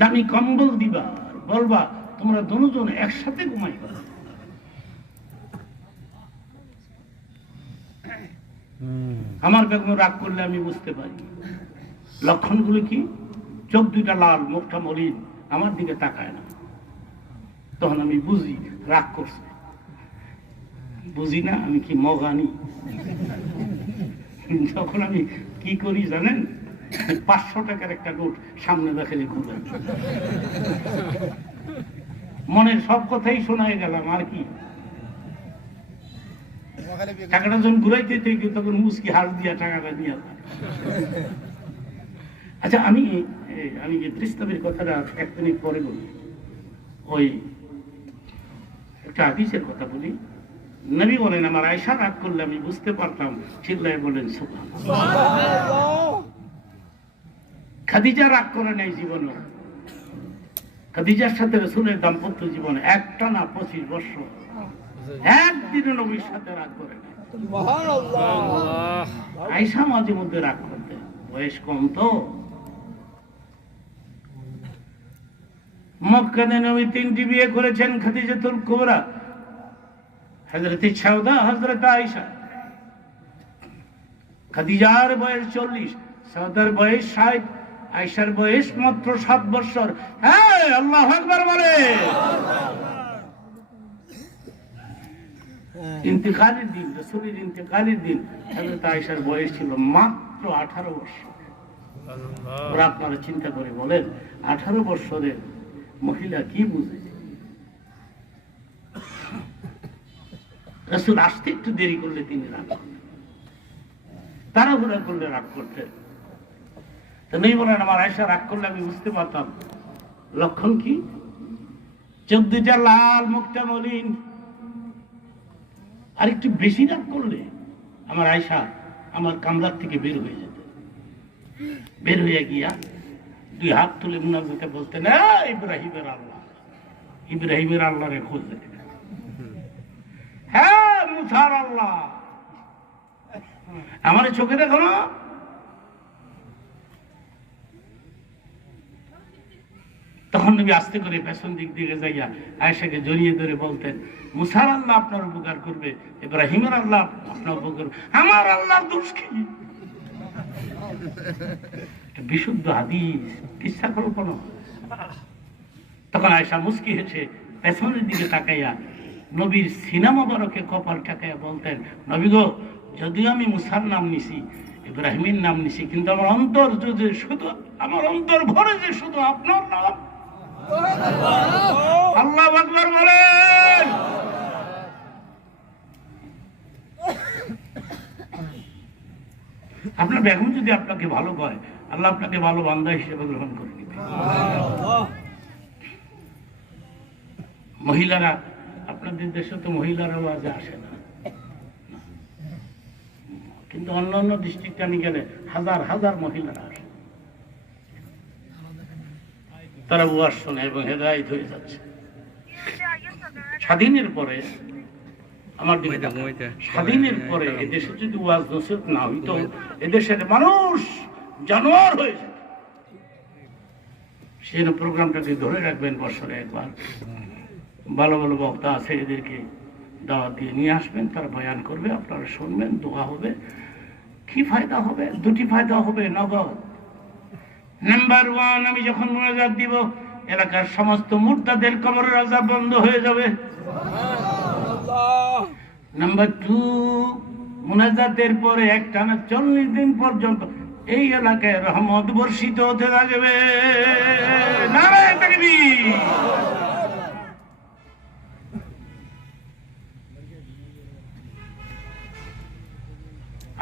দামি কম্বল দিবা, বলবা তোমরা দুজন একসাথে ঘুমাইবা। আমার বেগম রাগ করলে আমি বুঝতে পারি লক্ষণগুলো কি। চোখ দুইটা লাল, মুখটা মলিন, আমার দিকে তাকায় না, তখন আমি বুঝি রাগ করছে। বুঝি না আমি কি মগানি। যখন আমি কি করি জানেন, 500 টাকার একটা নোট সামনে রেখে ঘুরে, মনের সব কথাই শোনায় গেলাম, আর কি টাকাটা যখন ঘুরাইতে তখন মুসকি হাস দিয়া টাকাটা নিয়ে। আচ্ছা, আমি যে দৃষ্টাবের কথাটা 1 মিনিট পরে বলি। ওই একটা হাদিসের কথা বলি। নবী বলেন আমার আয়েশা রাগ করলে আমি বুঝতে পারতাম, চিল্লায় বলেন সুবহানাল্লাহ। খাদিজা রাগ করে নাই জীবনে। খাদিজার সাথে রাসূলের দাম্পত্য জীবনে একটানা 25 বছর একদিনও নবীর সাথে রাগ করে নাই। আয়েশা মাঝে মধ্যে রাগ করতে, বয়স কম তো। মক্কাতে নবী 3টি বিয়ে করেছেন। খাদিজাতুল কুবরা, হযরত সাউদা, হযরত আয়েশা। খাদিজার বয়স 40, সাউদার বয়স 60, আয়েশার বয়স মাত্র 7 বছর। হ্যাঁ, আল্লাহু আকবার বলে। ইন্তেকালের দিন, রাসূলের ইন্তেকালের দিন হযরত আয়েশার বয়স ছিল মাত্র 18 বছর। ওরা আপনারা চিন্তা করে বলেন, 18 বছরের মহিলা কি বুঝে? রাসূল আসতে একটু দেরি করলে তিনি রাগ করতেন, তাড়াহুড়া করলে রাগ করতেন। তো নেই বলেন, আমার আয়েশা রাগ করলে আমি বুঝতে পারতাম লক্ষণ কি। চোখ দুইটা লাল, মুখটা মলিন। আর একটু বেশি রাগ করলে আমার আয়েশা আমার কামরার থেকে বের হয়ে যেত। বের হয়ে গিয়া 2 হাত তুলে মুনাজাতে বলতেন, ইব্রাহিমের আল্লাহ, ইব্রাহিমের আল্লাহ রে খোঁজে, হ্যাঁ মুসার আল্লাহ, আমার চোখে দেখো না। তখন নবী আস্তে করে পেছন দিক দিকে যাইয়া আয়েশাকে জড়িয়ে ধরে বলতেন, মুসার আল্লাহ আপনার উপকার করবে, ইব্রাহিমের আল্লাহ আপনার উপকার করবে, আমার আল্লাহর দোষ কি? বিশুদ্ধ হাদিস, কিচ্ছা কল্পনা। তখন আয়েশা মুস্কি হেসে পেছনের দিকে তাকাইয়া নবীর সিনা মোবারকে কপাল টাকাইয়া বলতেন, নবী গো, যদিও আমি মুসার নাম নিছি, ইব্রাহিমের নাম নিছি, কিন্তু আমার অন্তর যে শুধু, আমার অন্তর ভরে যে শুধু আপনার নাম। আল্লাহু আকবার বলেন। আপনার বেগম যদি আপনাকে ভালো কয়, আল্লাহ আপনাকে ভালো বান্দা হিসেবে গ্রহণ করে নেবে। মহিলারা, আপনাদের দেশে তো মহিলারা আওয়াজে আসে না, কিন্তু অন্য অন্য ডিস্ট্রিক্টে আমি গেলে হাজার হাজার মহিলারা আসে। তারা ওয়াজ শোনে এবং হেদায়েত হয়ে যাচ্ছে। স্বাধীনের পরে আমার স্বাধীনের পরে এদেশে যদি ওয়াজ নসিহত না হইতো, এদেশের মানুষ জানোয়ার হয়ে যেত। সেই প্রোগ্রামটাকে ধরে রাখবেন, বছরে একবার ভালো ভালো বক্তা আছে, এদেরকে দাওয়াত দিয়ে নিয়ে আসবেন, তারা বয়ান করবে, আপনারা শুনবেন, দোয়া হবে। কি ফায়দা হবে? 2টি ফায়দা হবে নগদ। নাম্বার 1, আমি যখন মুনাজাত দিব, এলাকার সমস্ত মুর্তাদের কবরের আযাব বন্ধ হয়ে যাবে। নাম্বার 2, মুনাজাতের পরে একটানা 40 দিন পর্যন্ত এই এলাকায় রহমত বর্ষিত হতে থাকবে। নারায়ে তাকবীর।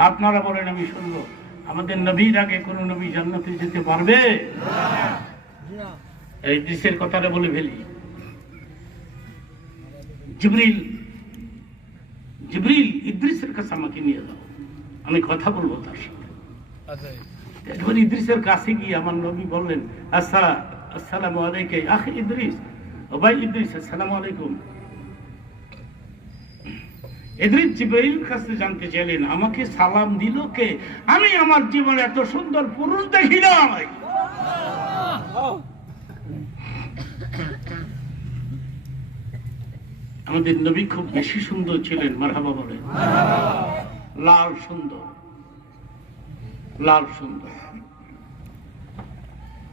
আপনারা বলেন, আমি শুনবো। আমাদের নবীর আগে কোন নবী জান্নাতে যেতে পারবে? এই ইদ্রিসের কথাটা বলে ফেলি। জিবরিল ইদ্রিসের কাছে আমাকে নিয়ে যাও, আমি কথা বলবো তার সাথে। একবার ইদ্রিসের কাছে গিয়ে আমার নবী বললেন, আসসালামু আলাইকা আখি ইদ্রিস, ও ভাই ইদ্রিস, আসসালামু আলাইকুম। ইদ্রিস জিবরাইল কাছে জানতে চাইলেন, আমাকে সালাম দিল কে? আমি আমার জীবনে এত সুন্দর পুরুষ দেখি নাই। আমাদের নবী খুব বেশি সুন্দর ছিলেন, মারহাবা বলেন। লাল সুন্দর, লাল সুন্দর।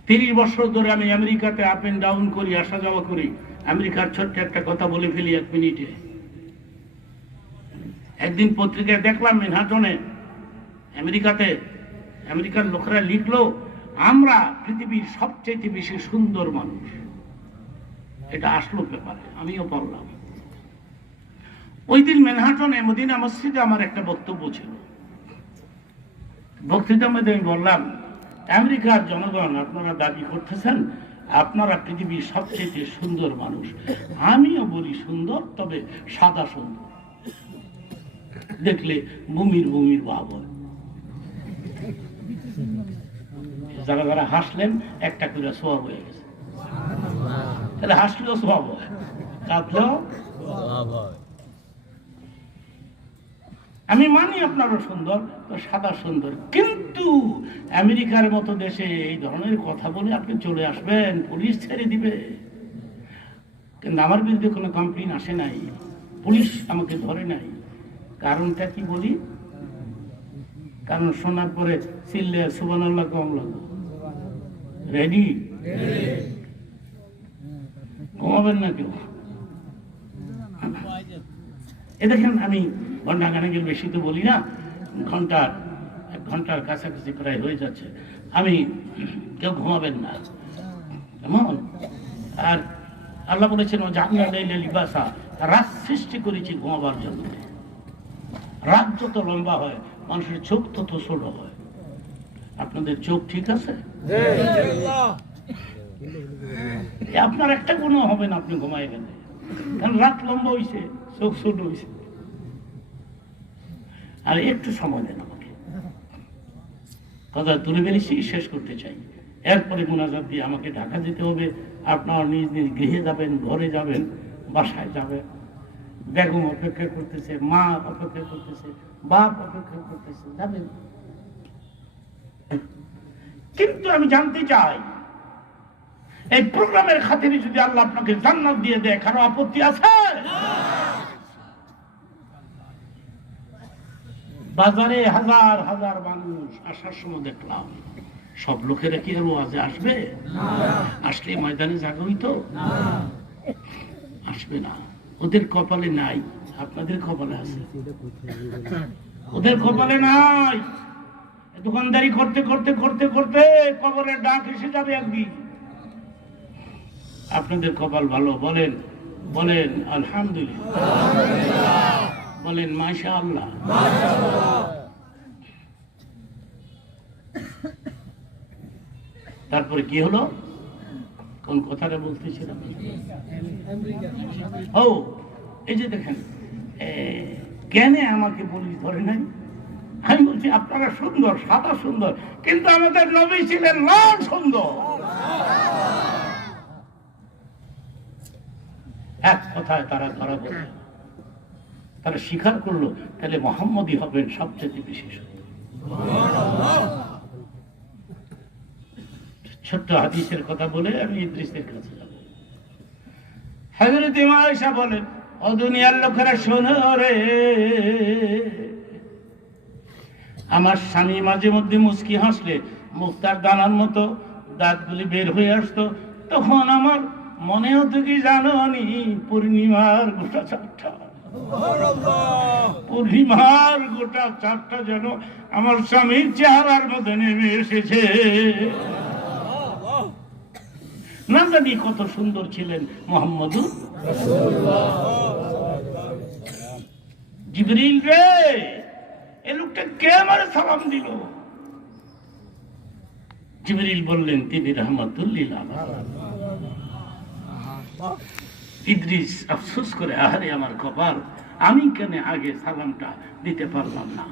30 বছর ধরে আমি আমেরিকাতে আপ এন্ড ডাউন করি, আসা যাওয়া করি। আমেরিকার ছোট্ট একটা কথা বলে ফেলি 1 মিনিটে। একদিন পত্রিকায় দেখলাম ম্যানহাটনে, আমেরিকাতে, আমেরিকার লোকেরা লিখলো, আমরা পৃথিবীর সবচেয়ে বেশি সুন্দর মানুষ। এটা আসলো পেপারে, আমিও পড়লাম। ওই দিন ম্যানহাটনে মদিনা মসজিদে আমার একটা বক্তব্য ছিল। বক্তৃতার মধ্যে আমি বললাম, আমেরিকার জনগণ, আপনারা দাবি করতেছেন আপনারা পৃথিবীর সবচেয়ে সুন্দর মানুষ। আমিও বলি সুন্দর, তবে সাদা সুন্দর, দেখলে বুমির ভাব হয়। যারা যারা হাসলেন একটা করে সওয়াব হয়ে গেছে। তাহলে হাসলেও সওয়াব হয়, কাঁদলেও। আমি মানি আপনারও সুন্দর, তো সাদা সুন্দর, কিন্তু আমেরিকার মতো দেশে এই ধরনের কথা বলে আপনি চলে আসবেন, পুলিশ ছেড়ে দিবে। কিন্তু আমার বিরুদ্ধে কোনো কমপ্লেন আসে নাই, পুলিশ আমাকে ধরে নাই। কারণটা কি বলি? কারণ শোনার পরে চিল্লে সুবহানাল্লাহ কম লাগবে। রেডি? ঘুমাবেন না কেউ। এ দেখেন, আমি ঘন্টা খানেকের বেশি তো বলি না, এক ঘন্টার কাছাকাছি প্রায় হয়ে যাচ্ছে। আমি কেউ ঘুমাবেন না, কেমন? আর আল্লাহ বলেছেন জান্নাত লাইলা লিবাসা, রাত সৃষ্টি করেছি ঘুমাবার জন্য। রাত যত লম্বা হয় মানুষের চোখ তত ছোট হয়। আপনাদের চোখ ঠিক আছে? আপনার একটা গুণ হবে না আপনি ঘুমাই গেলে, কারণ রাত লম্বা হয়েছে, চোখ ছোট হয়েছে। আর একটু সময় দেন আমাকে, কথা তুলে ফেলেছি, শেষ করতে চাই। এরপরে মুনাজাত দিয়ে আমাকে ঢাকা যেতে হবে। আপনার নিজ নিজ গৃহে যাবেন, ঘরে যাবেন, বাসায় যাবেন। বেগম অপেক্ষা করতেছে, মা অপেক্ষা করতেছে, বাপ অপেক্ষা করতেছে, যাবেন। কিন্তু আমি জানতে চাই, এই প্রোগ্রামের খাতিরে যদি আল্লাহ আপনাকে জান্নাত দিয়ে দেয়, কারো আপত্তি আছে? বাজারে হাজার হাজার মানুষ আসার সময় দেখলাম, সব লোকেরা কি আর ওয়াজে আসবে? আসলে ময়দানে জায়গা হইতো? আসবে না, ওদের কপালে নাই। আপনাদের কপালে আছে, ওদের কপালে নাই। দোকানদারি করতে করতে করতে করতে কবরের ডাক এসে যাবে একদিন। আপনাদের কপাল ভালো। বলেন বলেন আলহামদুলিল্লাহ, বলেন মাশাআল্লাহ। তারপরে কি হলো? কোন কথাটা বলতেছিলাম? ও, এই যে দেখেন, কেন আমাকে পুলিশ ধরে নাই? আমি বলছি আপনারা সুন্দর, সাদা সুন্দর, কিন্তু আমাদের নবী ছিলেন লাল সুন্দর। এক কথায় তারা ধরা পড়ল, তারা স্বীকার করলো, তাহলে মোহাম্মদই হবেন সবচেয়ে বেশি সুন্দর। ছোট্ট হাদিসের কথা বলে আমি ইদ্রিসের কাছে যাব। হযরত আয়েশা বলেন, ও দুনিয়ার লোকেরা শোনো রে, আমার স্বামী মাঝে মধ্যে মুচকি হাসলে মুক্তার দানার মতো দাঁতগুলি বের হয়ে আসতো, তখন আমার মনে হতো কি জানো নি, পূর্ণিমার গোটা চারটা, পূর্ণিমার গোটা চারটা যেন আমার স্বামীর চেহারার মধ্যে নেমে এসেছে। না জানি কত সুন্দর ছিলেন মুহাম্মদুর রাসূলুল্লাহ। জিবরিল রে, এই লোকটা কে আমারে সালাম দিল? জিবরিল বললেন, তিনি রাহমাতুল লিল আলামিন। ইদ্রিস আফসোস করে, আহারে আমার কপাল, আমি কেন আগে সালামটা দিতে পারলাম না।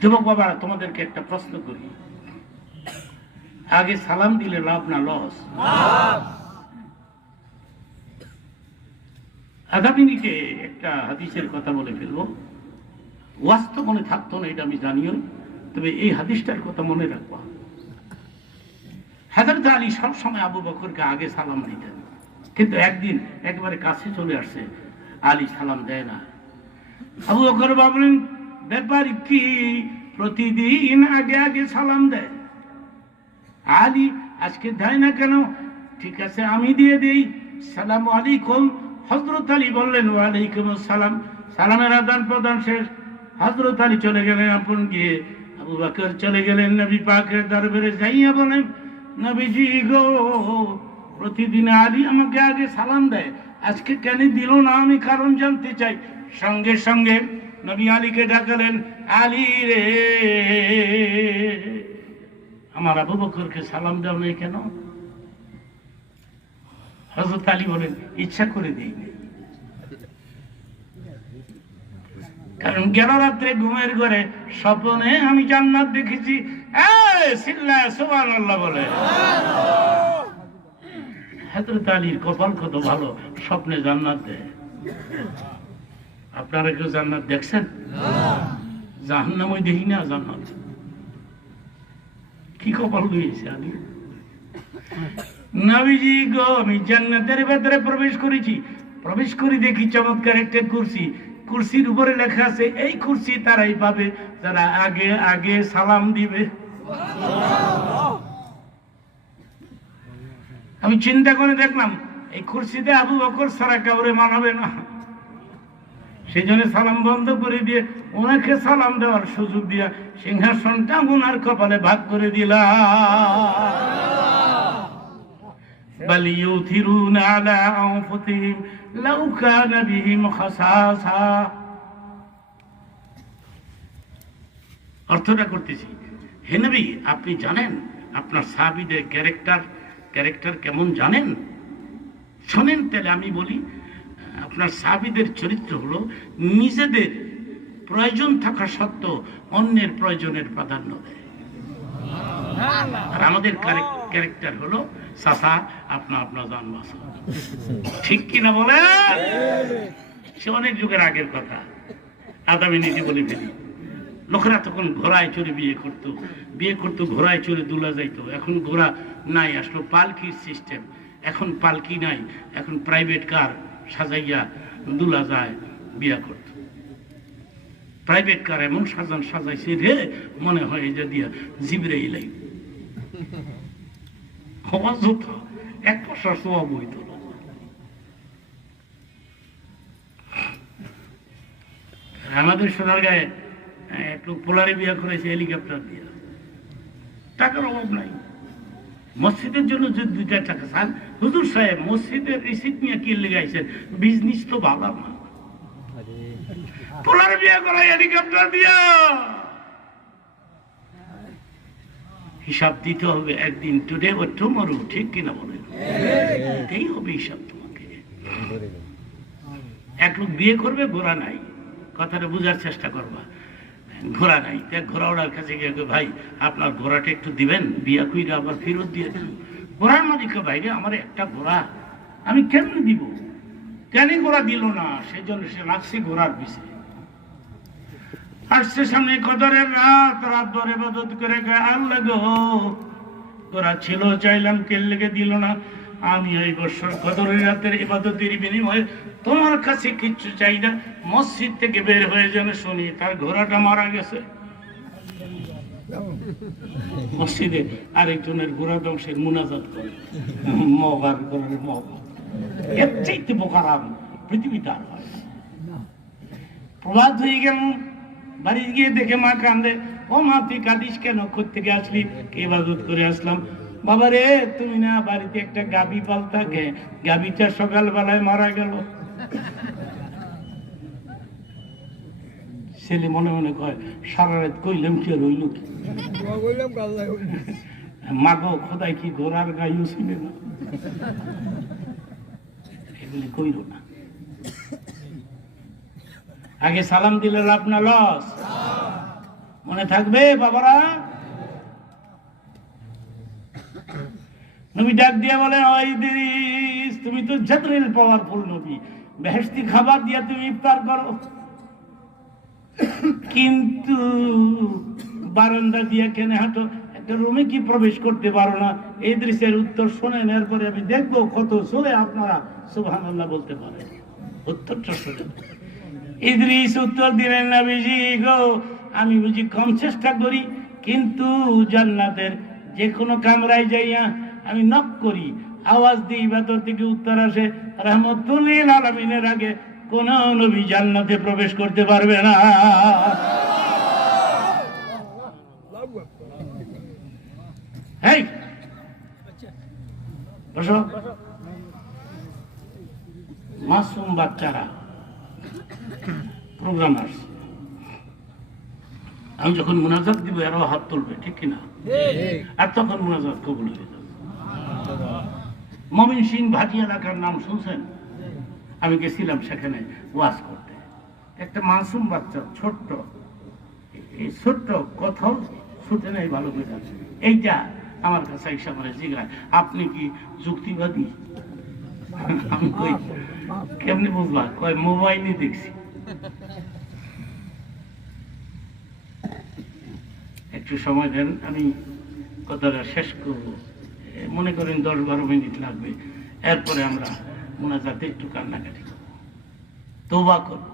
যুবক বাবা, তোমাদেরকে একটা প্রশ্ন করি, আগে সালাম দিলে লাভ না লস? আগামী মিনিটে একটা হাদিসের কথা বলে ফেলবো। ওয়াস্তব মনে থাকতো না, এটা আমি জানিও, তবে এই হাদিসটার কথা মনে রাখবো। হযরত আলী সবসময় আবু বকরকে আগে সালাম দিতেন, কিন্তু একদিন একেবারে কাছে চলে আসছে, আলী সালাম দেয় না। আবু বকর ভাবলেন, ব্যাপার কি, প্রতিদিন আগে আগে সালাম দেয়, আলী আজকে দেয় না কেন? ঠিক আছে, আমি দিয়ে দেই, সালাম আলাইকুম। হযরত আলী বললেন, ওয়ালাইকুম আসসালাম। সালামের আদান প্রদান শেষ, হযরত আলী চলে গেলেন আপন গিয়ে। আবু বকর চলে গেলেন নবী পাকের দরবারে, যাইয়া বলেন, নবীজি গো, প্রতিদিন আলী আমাকে আগে সালাম দেয়, আজকে কেন দিল না? আমি কারণ জানতে চাই। সঙ্গে সঙ্গে নবী আলীকে ডাকলেন, আলী রে, আমার আবু বকরকে সালাম দাও নাই কেন? হযরত আলী বলেন, ইচ্ছা করে দেই, কারণ গেল রাত্রে ঘুমের ঘরে স্বপ্নে আমি জান্নাত দেখেছি, চিল্লায় সুবহানাল্লাহ বলে। হযরত আলীর কপাল কত ভালো, স্বপ্নে জান্নাত দেয়। আপনারা কেউ জান্নাত দেখছেন? জাহান্নামও দেখি না, জান্নাত কি কপাল হয়েছে আলী। নবীজি গো, আমি জান্নাতের ভেতরে প্রবেশ করেছি, প্রবেশ করে দেখি চমৎকার একটা কুরসি, কুরসির উপরে লেখা আছে এই কুরসি তারাই পাবে যারা আগে আগে সালাম দিবে। আমি চিন্তা করে দেখলাম এই কুরসিতে আবু বকর ছাড়া কাউরে মানাবে না, সেই জন্য সালাম বন্ধ করে দিয়ে ওনাকে সালাম দেওয়ার সুযোগ দিয়া সিংহাসনটা ওনার কপালে ভাগ করে দিলাম। بل يؤثرون على أنفسهم لو كان بهم خصاصة। অর্থটা করতেছি, হে নবী আপনি জানেন আপনার সাহাবীদের ক্যারেক্টার কেমন জানেন? শোনেন তাহলে আমি বলি, আপনার সাহাবীদের চরিত্র হলো নিজেদের প্রয়োজন থাকা সত্ত্বেও অন্যের প্রয়োজনের প্রাধান্য দেয়। আর আমাদের ক্যারেক্টার হলো চাচা আপনার জান বাঁচা। ঠিক কিনা বলে? সে অনেক যুগের আগের কথা, আজ আমি নিজে বলে ফেলি। লোকেরা তখন ঘোড়ায় চড়ে বিয়ে করতো ঘোড়ায় চড়ে দুলা যাইতো। এখন ঘোড়া নাই, আসলো পালকির সিস্টেম। এখন পালকি নাই, এখন প্রাইভেট কার সাজাইয়া দুলা যায় বিয়া করত। প্রাইভেট কার এমন সাজাইছে রে, মনে হয় এই যে দিয়া জিবরাইল আইব। এক পয়সা সোয়া বইত। আমাদের সোনার গায়ে একটু পোলারে বিয়া করেছে হেলিকপ্টার দিয়ে, টাকার অভাব নাই। মসজিদের জন্য যদি 2টা টাকা চান, হুজুর সাহেব মসজিদের রিসিপ্ট নিয়ে কি লেগাইছেন, বিজনেস তো ভালো না। পোলারে বিয়া করা হেলিকপ্টার দিয়া হিসাব দিতে হবে একদিন, টুডে বা টুমরো। ঠিক কিনা বলেন? এটাই হবে হিসাব তোমাকে। এক লোক বিয়ে করবে, ঘোড়া নাই, কথাটা বোঝার চেষ্টা করবা। ঘোড়া নাই, ঘোড়া ওড়ার কাছে গিয়ে ভাই আপনার ঘোড়াটা একটু দিবেন, বিয়া কইরা আবার ফেরত দিয়ে দেন। ঘোড়ার মালিককে ভাইরে আমার একটা ঘোড়া আমি কেমনে দিব? কেন ঘোড়া দিল না? সেই জন্য সে লাগছে ঘোড়ার পিছে। আসছে সামনে কদরের রাত ধরে ইবাদত করে আল্লাহ গো, ঘোড়া ছিল চাইলাম, কে লেগে দিল না। আমি এই বছর কদরের রাতের ইবাদতের বিনিময়ে তোমার কাছে কিচ্ছু চাই না, মসজিদ থেকে বের হয়ে যেন শুনি তার ঘোড়াটা মারা গেছে। মসজিদে আরেকজনের ঘোড়া ধ্বংসের মুনাজাত করে, মগার ঘোড়ার মগ। এর চাইতে বোকারাম পৃথিবীতে আর হয় না। প্রভাত হয়ে গেল, বাড়ি গিয়ে দেখে মা কান্দে। ও মা তুই কাঁদিস কেন? থেকে আসলি? ইবাদত করে আসলাম। বাবা রে, তুমি না বাড়িতে একটা গাভী পালতা, গাভীটা সকালবেলায় মারা গেল। ছেলে মনে মনে কয় সারা রাত কইলাম কি রইল কি? মাগো খোদাই কি ঘোড়ার গাইও ছিল না? এগুলি কইল না। আগে সালাম দিলে লাভ না লস? মনে থাকবে বাবারা? নবী ডাক দিয়া বলে, ও ইদ্রিস, তুমি তো জাদরিল পাওয়ারফুল নবী, বেহেশতি খাবার দিয়া তুমি ইফতার করো, কিন্তু বারান্দা দিয়া কেন হাঁটো? একটা রুমে কি প্রবেশ করতে পারো না? ইদ্রিসের উত্তর শোনেন, এরপরে আমি দেখবো কত চলে আপনারা সুবহানাল্লাহ বলতে পারেন। উত্তরটা শোনেন। ইদ্রিস উত্তর দিলেন, নবীজি গো, আমি বুঝি কম চেষ্টা করি, কিন্তু জান্নাতের যে কোনো কামরায় যাইয়া আমি নক করি, আওয়াজ দিই, ভেতর থেকে উত্তর আসে, রাহমাতুল লিল আলামিনের আগে কোন নবী জান্নাতে প্রবেশ করতে পারবে না। এই বসো। মাসুম বাচ্চারা প্রোগ্রাম আসছে, আমি যখন মুনাজাত দিব এরাও হাত তুলবে, ঠিক কিনা? আর তখন মুনাজাত কবুল হয়ে যাবে। মমিন সিং ভাজি এলাকার নাম শুনছেন? আমি গেছিলাম সেখানে ওয়াজ করতে। একটা মাসুম বাচ্চা, ছোট্ট, এই ছোট্ট কোথাও ছুটে নেই ভালো করে আছে, এইটা আমার কাছে এসে আমার জিজ্ঞাসা, আপনি কি যুক্তিবাদী? আমি কই কেমনি বুঝবা? কয় মোবাইলই দেখছি। একটু সময় দেন, আমি কথাটা শেষ করব। মনে করেন 10-12 মিনিট লাগবে, এরপরে আমরা মোনাজাতে একটু কান্নাকাটি করব, তওবা করব,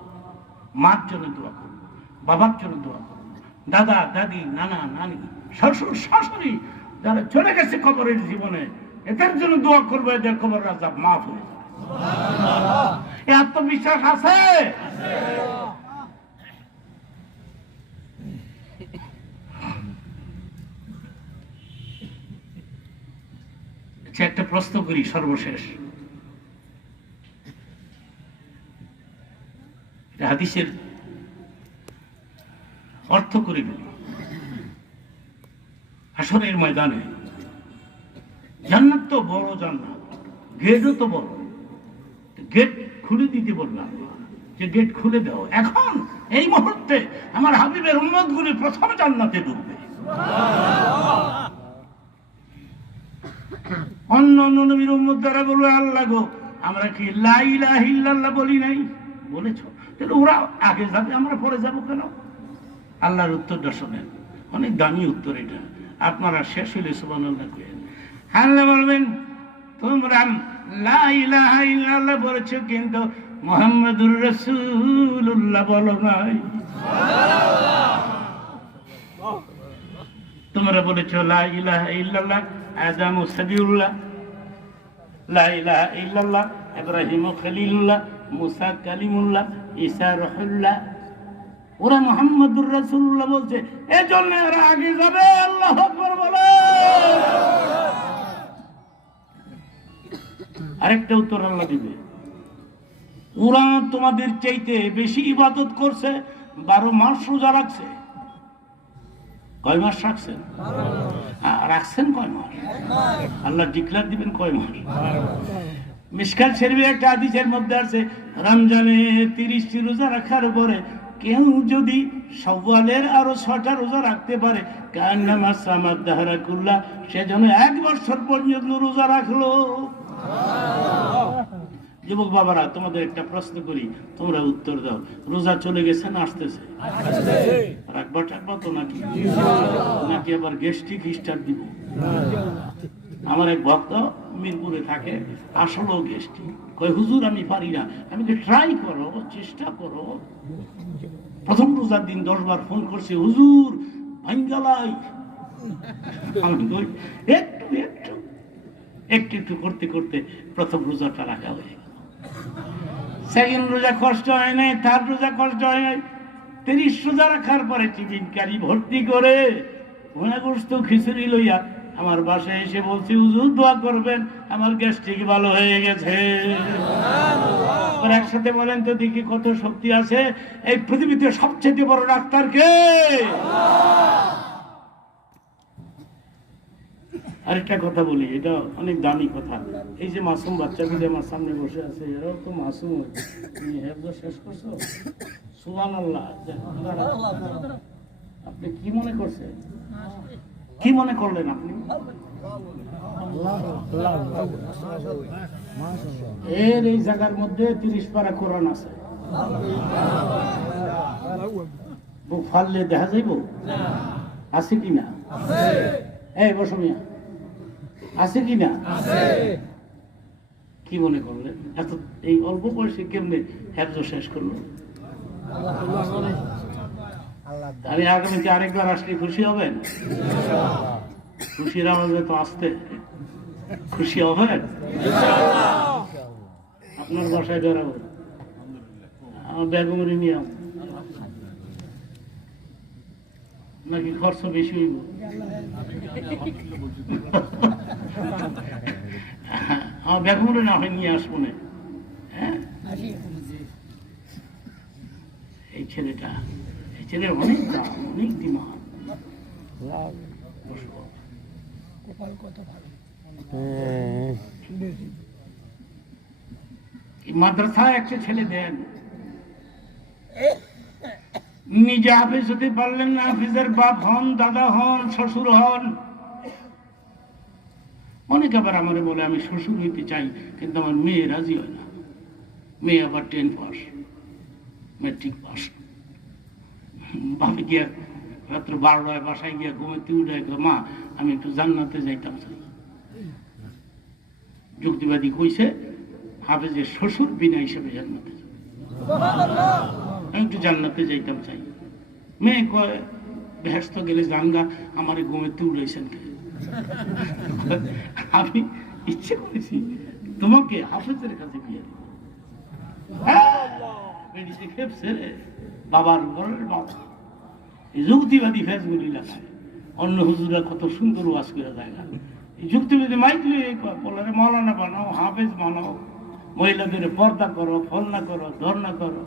মার জন্য দোয়া করব, বাবার জন্য দোয়া করব, দাদা দাদি নানা নানি শ্বশুর শাশুড়ি যারা চলে গেছে কবরের জীবনে, এদের জন্য দোয়া করবো, এদের কবরের আযাব মাফ হয়ে যাবে। এই আত্মবিশ্বাস আছে? একটা প্রশ্ন করি সর্বশেষ, হাদিসের অর্থ করে বলি। হাসরের ময়দানে জান্নাত তো বড়, জান্নাত গেটও তো বড়, গেট খুলে দিতে বললাম যে গেট খুলে দাও। এখন এই মুহূর্তে আমার হাবিবের উম্মত গুলি প্রথম জান্নাতে ঢুকবে। অন্য অন্য নবীর উম্মত দ্বারা বলবে, আল্লাহ গো আমরা কি লা ইলাহা ইল্লাল্লাহ বলি নাই? বলেছো, তাহলে ওরা আগে যাবে, আমরা পরে যাব কেন? আল্লাহর উত্তরটা শোনেন, অনেক দামি উত্তর এটা। আপনারা শেষ হইলে সুবহানাল্লাহ কইেন। আল্লাহ বলবেন, তোমরা লা ইলাহা ইল্লাল্লাহ বলেছো, কিন্তু মুহাম্মাদুর রাসূলুল্লাহ বলো নাই। তোমরা বলেছো লা ইলাহা ইল্লাল্লাহ আদম সাবিউল্লাহ, লা ইলাহা ইল্লাল্লাহ ইব্রাহিম খলিলুল্লাহ, মুসা কালিমুল্লাহ, ঈসা রুহুল্লাহ। ওরা মুহাম্মাদুর রাসূলুল্লাহ বলছে, এজন্য ওরা আগে যাবে। আল্লাহু আকবার বলে। আরেকটা উত্তর আল্লাহ দিবে, ওরা তোমাদের চাইতে বেশি ইবাদত করছে, 12 মাস রোজা রাখছে। কয় মাস রাখছেন? রাখছেন কয় মাস? আল্লাহ ডিক্লার দিবেন কয় মাস? মিশকাত শরীফে একটা হাদিসের মধ্যে আছে, রমজানে 30টি রোজা রাখার পরে কেউ যদি শাওয়ালের আরো 6টা রোজা রাখতে পারে, কান্নামা সামাদ দাহরা কুল্লাহ, সে যেন 1 বছর পর্যন্ত রোজা রাখলো। যুবক বাবারা, তোমাদের একটা প্রশ্ন করি, তোমরা উত্তর দাও। রোজা চলে গেছে না আসতেছে? রাখবা টাকবা তো নাকি? নাকি আবার গেস্টিক স্টার দিব? আমার এক ভক্ত মিরপুরে থাকে, আসলেও গেস্টিক। কয় হুজুর আমি পারি না। আমি ট্রাই করো, চেষ্টা করো। প্রথম রোজার দিন 10 বার ফোন করছে, হুজুর ভাঙ্গালাই। আমি কই একটু একটু একটু একটু করতে করতে প্রথম রোজাটা রাখা হয়ে গেল। সেকেন্ড রোজা কষ্ট হয় নাই, থার্ড রোজা কষ্ট হয় নাই। 30 রোজা রাখার পরে টিফিন কারি ভর্তি করে ভুনা গোশত খিচুড়ি লইয়া আমার বাসায় এসে বলছি, হুজুর দোয়া করবেন, আমার গ্যাস্ট্রিক ভালো হয়ে গেছে। একসাথে বলেন তো দেখি কত শক্তি আছে। এই পৃথিবীতে সবচেয়ে বড় ডাক্তার কে? আরেকটা কথা বলি, এটা অনেক দামি কথা। এই যে মাসুম বাচ্চাগুলি আমার সামনে বসে আছে, এরাও তো মাসুম। তুমি হেফজ শেষ করছো? সুবহানাল্লাহ। আপনি কি মনে করছেন? কি মনে করলেন আপনি? এর এই জায়গার মধ্যে 30 পারা কোরআন আছে। বুক ফাললে দেখা যাইব? আছে কিনা? এই বসো মিয়া, আছে কিনা? কি মনে করলেন? এত এই অল্প বয়সে কেমনে হেফজ শেষ করলো? আমি আগামীতে আরেকবার আসলে খুশি হবেন? খুশির আওয়াজে তো আসতে খুশি হবেন? আপনার বাসায় বেড়াবো, আমার বেগমরি নিয়ে নাকি খরচ বেশি হইব? আমার বেগমরে না হয় নিয়ে আসবো না। হ্যাঁ, এই ছেলেটা, এই ছেলের অনেক দাম, অনেক দিমাগ। মাদ্রাসায় একটা ছেলে দেন, নিজে হাফেজ হতে পারলেন না, হাফেজের বাপ হন, দাদা হন, শ্বশুর হন, অনেকে আবার আমারে বলে আমি শ্বশুর হইতে চাই, কিন্তু আমার মেয়ে রাজি হয় না। মেয়ে আবার 10 পাস, মেট্রিক পাস। ভাবে গিয়া রাত্র 12টায় বাসায় গিয়া ঘুমাইতে উঠে, মা আমি একটু জান্নাতে যাইতাম চাই। যুক্তিবাদী কইছে হাফেজের শ্বশুর বিনা হিসেবে জান্নাতে যাবে, আমি একটু জান্নাতে যাইতাম চাই। মেয়ে কয় বেহেশত গেলে জানগা, আমারে ঘুমাইতে উড়াইছেন কে? আমি ইচ্ছে করেছি তোমাকে হাফেজের কাছে বিয়ে দিব। বাবার ঘরের বাবা যুক্তিবাদী ফেসগুলি লেখায়, অন্য হুজুরা কত সুন্দর ওয়াজ করে জায়গা। যুক্তিবাদী মাইকলি বলে মৌলানা বানাও, হাফেজ বানাও, মহিলাদের পর্দা করো, ফলনা করো, ধর্ণা করো।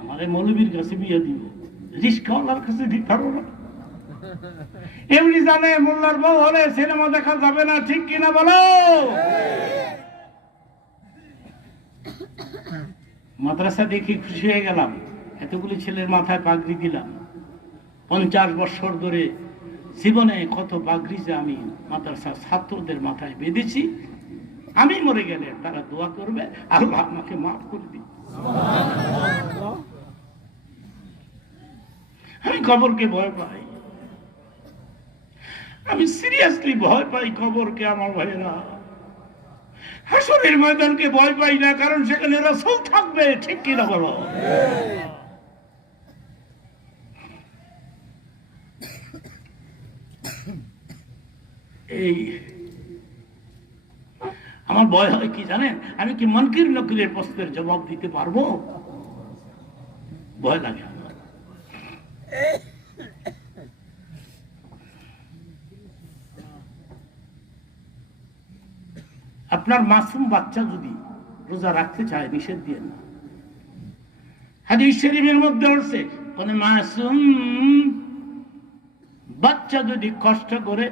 আমারে মৌলবীর কাছে বিয়ে দিব, রিস্কাওয়ালার কাছে দিতে পারবো না। এমনি জানে মোল্লার বউ হলে সিনেমা দেখা যাবে না, ঠিক কিনা বলো? মাদ্রাসা দেখি খুশি হয়ে গেলাম, এতগুলি ছেলের মাথায় পাগড়ি দিলাম। 50 বছর ধরে জীবনে কত পাগড়ি যে আমি মাদ্রাসার ছাত্রদের মাথায় বেঁধেছি। আমি মরে গেলে তারা দোয়া করবে, আল্লাহ আমাকে মাফ করে দিবে। আমি কবরকে ভয় পাই, আমি সিরিয়াসলি ভয় পাই কবরকে। আমার ভাইয়েরা, হাসরের ময়দানকে ভয় পাই না, কারণ সেখানে রাসূল থাকবে, ঠিক কিনা বলো? এই আমার ভয় হয় কি জানেন, আমি কি মুনকির নকিরের প্রশ্নের জবাব দিতে পারবো? ভয় লাগে আমার। আপনার মাসুম বাচ্চা যদি রোজা রাখতে চায়, নিষেধ দিয়ে না। হাদিস শরীফের মধ্যে আছে, কোন মাসুম বাচ্চা যদি কষ্ট করে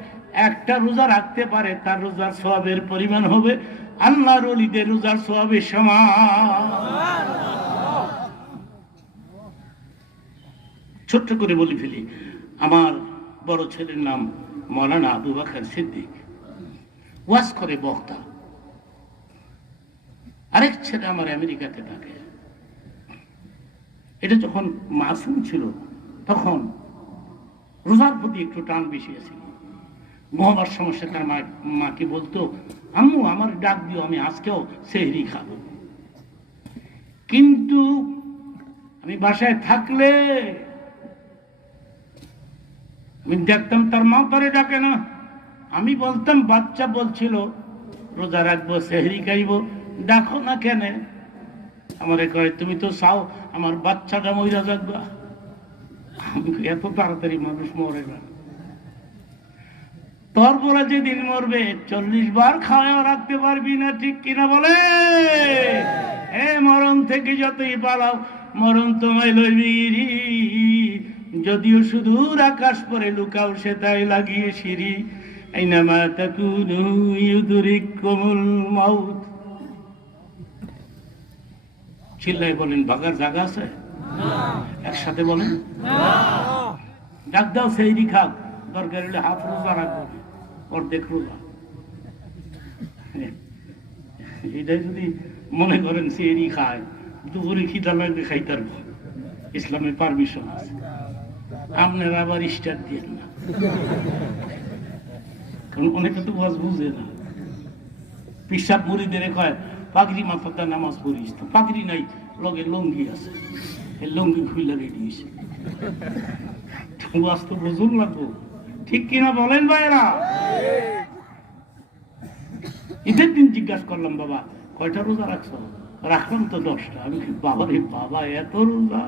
একটা রোজা রাখতে পারে, তার রোজার সওয়াবের পরিমাণ হবে আল্লাহর ওলিদের রোজার সওয়াবের সমান। ছোট্ট করে বলি ফেলি, আমার বড় ছেলের নাম মাওলানা আবু বকর সিদ্দিক, ওয়াজ করে বক্তা। আরেক ছেলে আমার আমেরিকাতে থাকে। এটা যখন মাসুম ছিল তখন রোজার প্রতি একটু টান বেশি আছে। ঘুমাবার সমস্যা, তার মাকে বলতো, আম্মু আমার ডাক দিও, আমি আজকেও সেহরি খাবো। কিন্তু আমি বাসায় থাকলে আমি দেখতাম তার মা তারে ডাকে না। আমি বলতাম, বাচ্চা বলছিল রোজা রাখবো, সেহরি খাইবো, ডাকো না কেন? আমারে কয়, তুমি তো চাও আমার বাচ্চাটা মইরা যাকবা। আমি এত তাড়াতাড়ি মানুষ মরে না, তারপরে যেদিন মরবে 40 বার খাওয়া রাখতে পারবি না, ঠিক কিনা বলে? মরণ থেকে যতই পালাও, মরণ তোমায় লইবি। যদিও সুদূর আকাশ পরে লুকাও, সে তাই লাগিয়ে সিঁড়ি। আইনামা তাকুনু ইউদরিকুমুল মাউত। চিল্লায় বলেন, ভাগার জায়গা আছে? একসাথে বলেন, ডাক দাও, সেহরি খাক, দরকার হলে হাফ রোজা রাখবো, অর্ধেক রোজা। এটাই যদি মনে করেন সেহরি খায়, দুপুরে খিদা লাগবে খাইতে পারবো, ইসলামের পারমিশন আছে। আপনারা আবার স্টার্ট দিয়ে না, কারণ অনেকে তো ওয়াজ বুঝে না। পিসাব মুড়িদের কয়, পাগড়ি মাথাতে নামাজ পড়িস, তো পাগড়ি নাই, লগে লঙ্গি আছে, এই লঙ্গি খুইলা রেডি হয়েছে। ওয়াজ তো বুঝুন লাগবো, ঠিক কিনা বলেন ভাইরা? ঈদের দিন জিজ্ঞাসা করলাম, বাবা কয়টা রোজা রাখছো? রাখলাম তো 10টা। আমি বাবা রে বাবা, এত রোজা?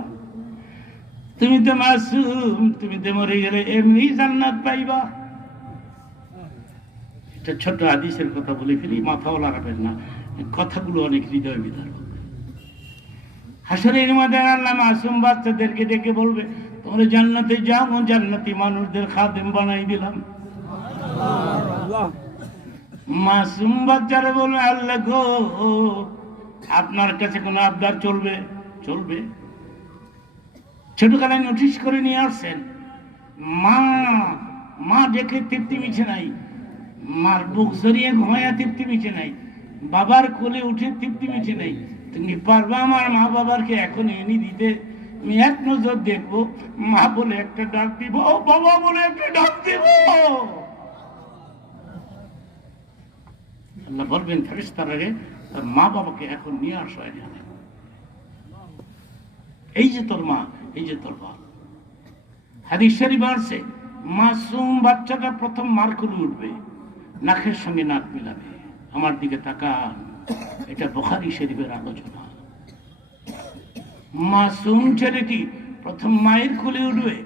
তুমি তো মাসুম, তুমি তো মরে গেলে এমনি জান্নাত পাইবা। এটা ছোট হাদিসের কথা বলে ফেলি, মাথাও লাগাবেন না, কথাগুলো অনেক হৃদয় বিদারক। হাসরের ময়দানে আল্লাহ মাসুম বাচ্চাদেরকে ডেকে বলবে, তোমরা জান্নাতে যাও, জান্নাতি মানুষদের খাদেম বানাই দিলাম। মাসুম বাচ্চারা বলবে, আল্লাহ গো, আপনার কাছে কোনো আবদার চলবে? চলবে। ছোটবেলায় নোটিশ করে নিয়ে আসছেন, মা মা দেখে তৃপ্তি মিছে নাই, মার বুক জড়িয়ে ঘুমাইয়া তৃপ্তি মিছে নাই, বাবার কোলে উঠে তৃপ্তি মিছে নাই। তুমি পারবা আমার মা বাবারকে এখন এনে দিতে? আমি এক নজর দেখবো, মা বলে একটা ডাক দিব, বাবা বলে একটা ডাক দিব। আল্লাহ বলবেন ফেরেশতারা রে, তার মা বাবাকে এখন নিয়ে আসো এখানে। এই যে তোর মা, এই যে তোর বাবা। হাদিস শরীফে আছে, মাসুম বাচ্চাটা প্রথম মার কোলে উঠবে, নাকের সঙ্গে নাক মিলাবে। আমার দিকে তাকান, এটা বুখারী শরীফের আলোচনা। মাসুম ছেলেটি প্রথম মায়ের কোলে উঠবে,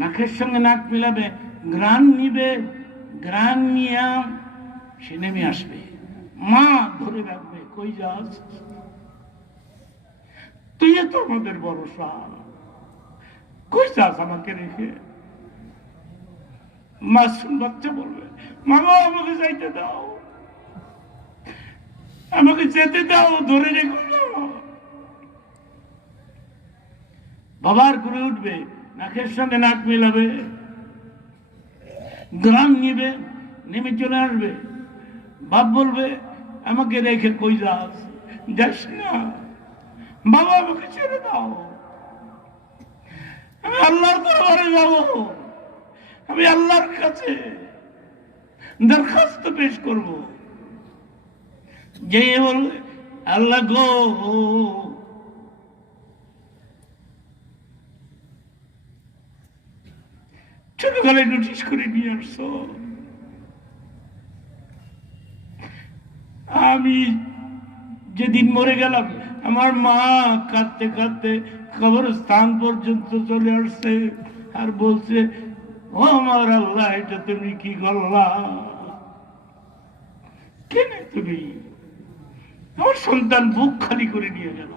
নাকের সঙ্গে নাক মিলাবে, ঘ্রাণ নিবে, ঘ্রাণ নিয়ে সে নেমে আসবে। মা ধরে রাখবে, কই যাস? তুই তো আমাদের ভরসা, কই যাস আমাকে রেখে? মাসুম বাচ্চা বলবে, মামা আমাকে যাইতে দাও, আমাকে যেতে দাও, ধরে রেখো না। বাবার করে উঠবে, নাকের সঙ্গে নাক মিলাবে, গ্রাম নিবে, নেমে চলে আসবে। বাপ বলবে, আমাকে রেখে কই যাস? যাস না বাবা, আমাকে ছেড়ে দাও, আমি আল্লাহর দরবারে যাব, আমি আল্লাহর কাছে দরখাস্ত পেশ করব। যে বলবে, আল্লাহ গো, ছোটবেলায় নোটিশ করে নিয়ে আসছো, আমি যেদিন মরে গেলাম আমার মা কাঁদতে কাঁদতে কবরস্থান পর্যন্ত চলে আসছে আর বলছে, ও আমার আল্লাহ, এটা তুমি কি করলা? কেন তুমি আমার সন্তান বুক খালি করে নিয়ে গেল?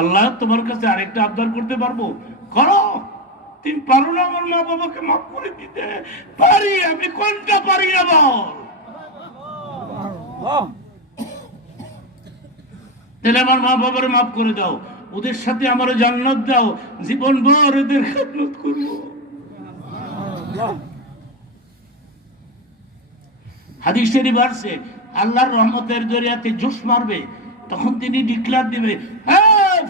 আল্লাহ, তোমার কাছে আরেকটা আবদার করতে পারবো? করো। তুমি পারো না আমার মা বাবাকে মাফ করে দিতে? পারি। আমি কোনটা পারি না বল? তাহলে আমার মা বাবার মাফ করে দাও, ওদের সাথে আমার জান্নাত দাও, জীবন ভর এদের খেদমত করবো। হাদিস শরীফ আছে, আল্লাহর রহমতের জরিয়াতে জোশ মারবে, তখন তিনি ডিক্লার দিবে,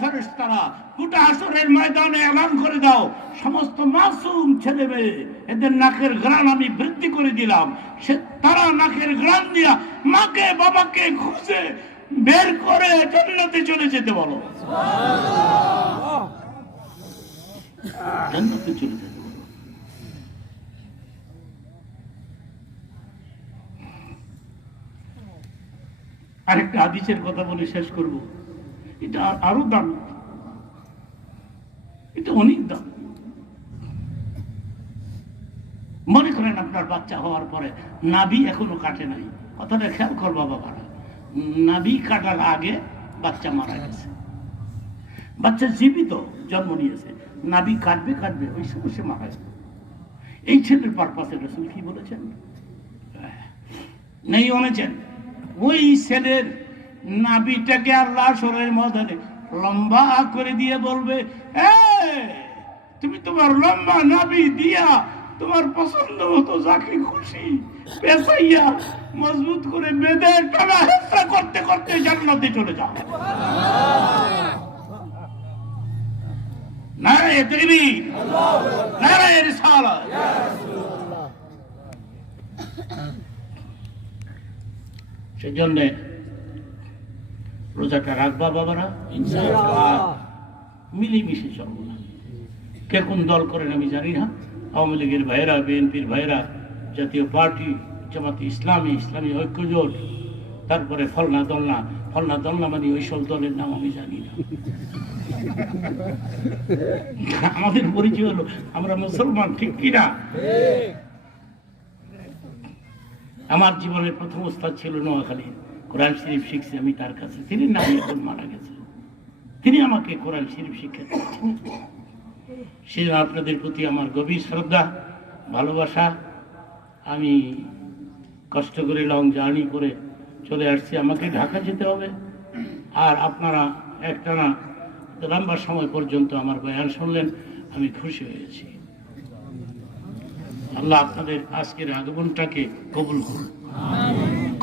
ফেরেশতারা গোটা হাসরের ময়দানে এলান করে দাও, সমস্ত মাসুম ছেলে মেয়ে এদের নাকের ঘ্রাণ আমি বৃদ্ধি করে দিলাম। সে তারা নাকের ঘ্রাণ দিয়া মাকে বাবাকে খুঁজে বের করে জান্নাতে চলে যেতে বলো, জান্নাতে চলে যেতে বলো। আরেকটা হাদিসের কথা বলে শেষ করব, এটা আরো দাম, এটা অনেক দাম। মনে করেন আপনার বাচ্চা হওয়ার পরে নাভি এখনো কাটে নাই, কথাটা খেয়াল করবা বাবারা, নাভি কাটার আগে বাচ্চা মারা গেছে, বাচ্চা জীবিত জন্ম নিয়েছে, নাভি কাটবে কাটবে ওই সময় সে মারা যাবে। এই ছেলের পারপাসে রাসূল কি বলেছেন? নেই বলেছেন, ওই ছেলের নাভিটাকে আল্লাহ শরীরের ময়দানে লম্বা করে দিয়ে বলবে, তুমি তোমার লম্বা নাভি দিয়া তোমার পছন্দ মতো যাকে খুশি পেঁচাইয়া মজবুত করে বেঁধে টানা হেঁচড়া করতে করতে জান্নাতে চলে যাও। নারায়ে তাকবীর, নারায়ে রিসালাত। সেজন্য রোজাটা রাখবা বাবারা, ইনশাআল্লাহ মিলেমিশে চলবো না। কে কোন দল করেন আমি জানি না, আওয়ামী লীগের ভাইয়েরা, বিএনপির ভাইয়েরা, জাতীয় পার্টি, জামাতে ইসলামী, ইসলামী ঐক্যজোট, তারপরে ফলনা দলনা, ফলনা দলনা মানে ওইসব দলের নাম আমি জানি না। আমাদের পরিচয় হলো আমরা মুসলমান, ঠিক কিনা? আমার জীবনের প্রথম ওস্তাদ ছিল নোয়াখালী, কোরআন শরীফ শিখছি আমি তার কাছে, তিনি নামে এখন মারা গেছে, তিনি আমাকে কোরআন শরীফ শিক্ষা দিয়েছেন। সেজন্য আপনাদের প্রতি আমার গভীর শ্রদ্ধা, ভালোবাসা। আমি কষ্ট করে লং জার্নি করে চলে আসছি, আমাকে ঢাকা যেতে হবে, আর আপনারা একটানা লম্বা সময় পর্যন্ত আমার বয়ান শুনলেন। আমি খুশি হয়েছি। আল্লাহ আপনাদের আজকের আগমনটাকে কবুল করুন,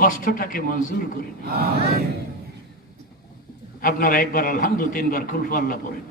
কষ্টটাকে মঞ্জুর করে নিন। আপনারা একবার আলহামদু, তিনবার কুলহু আল্লাহ পড়েন।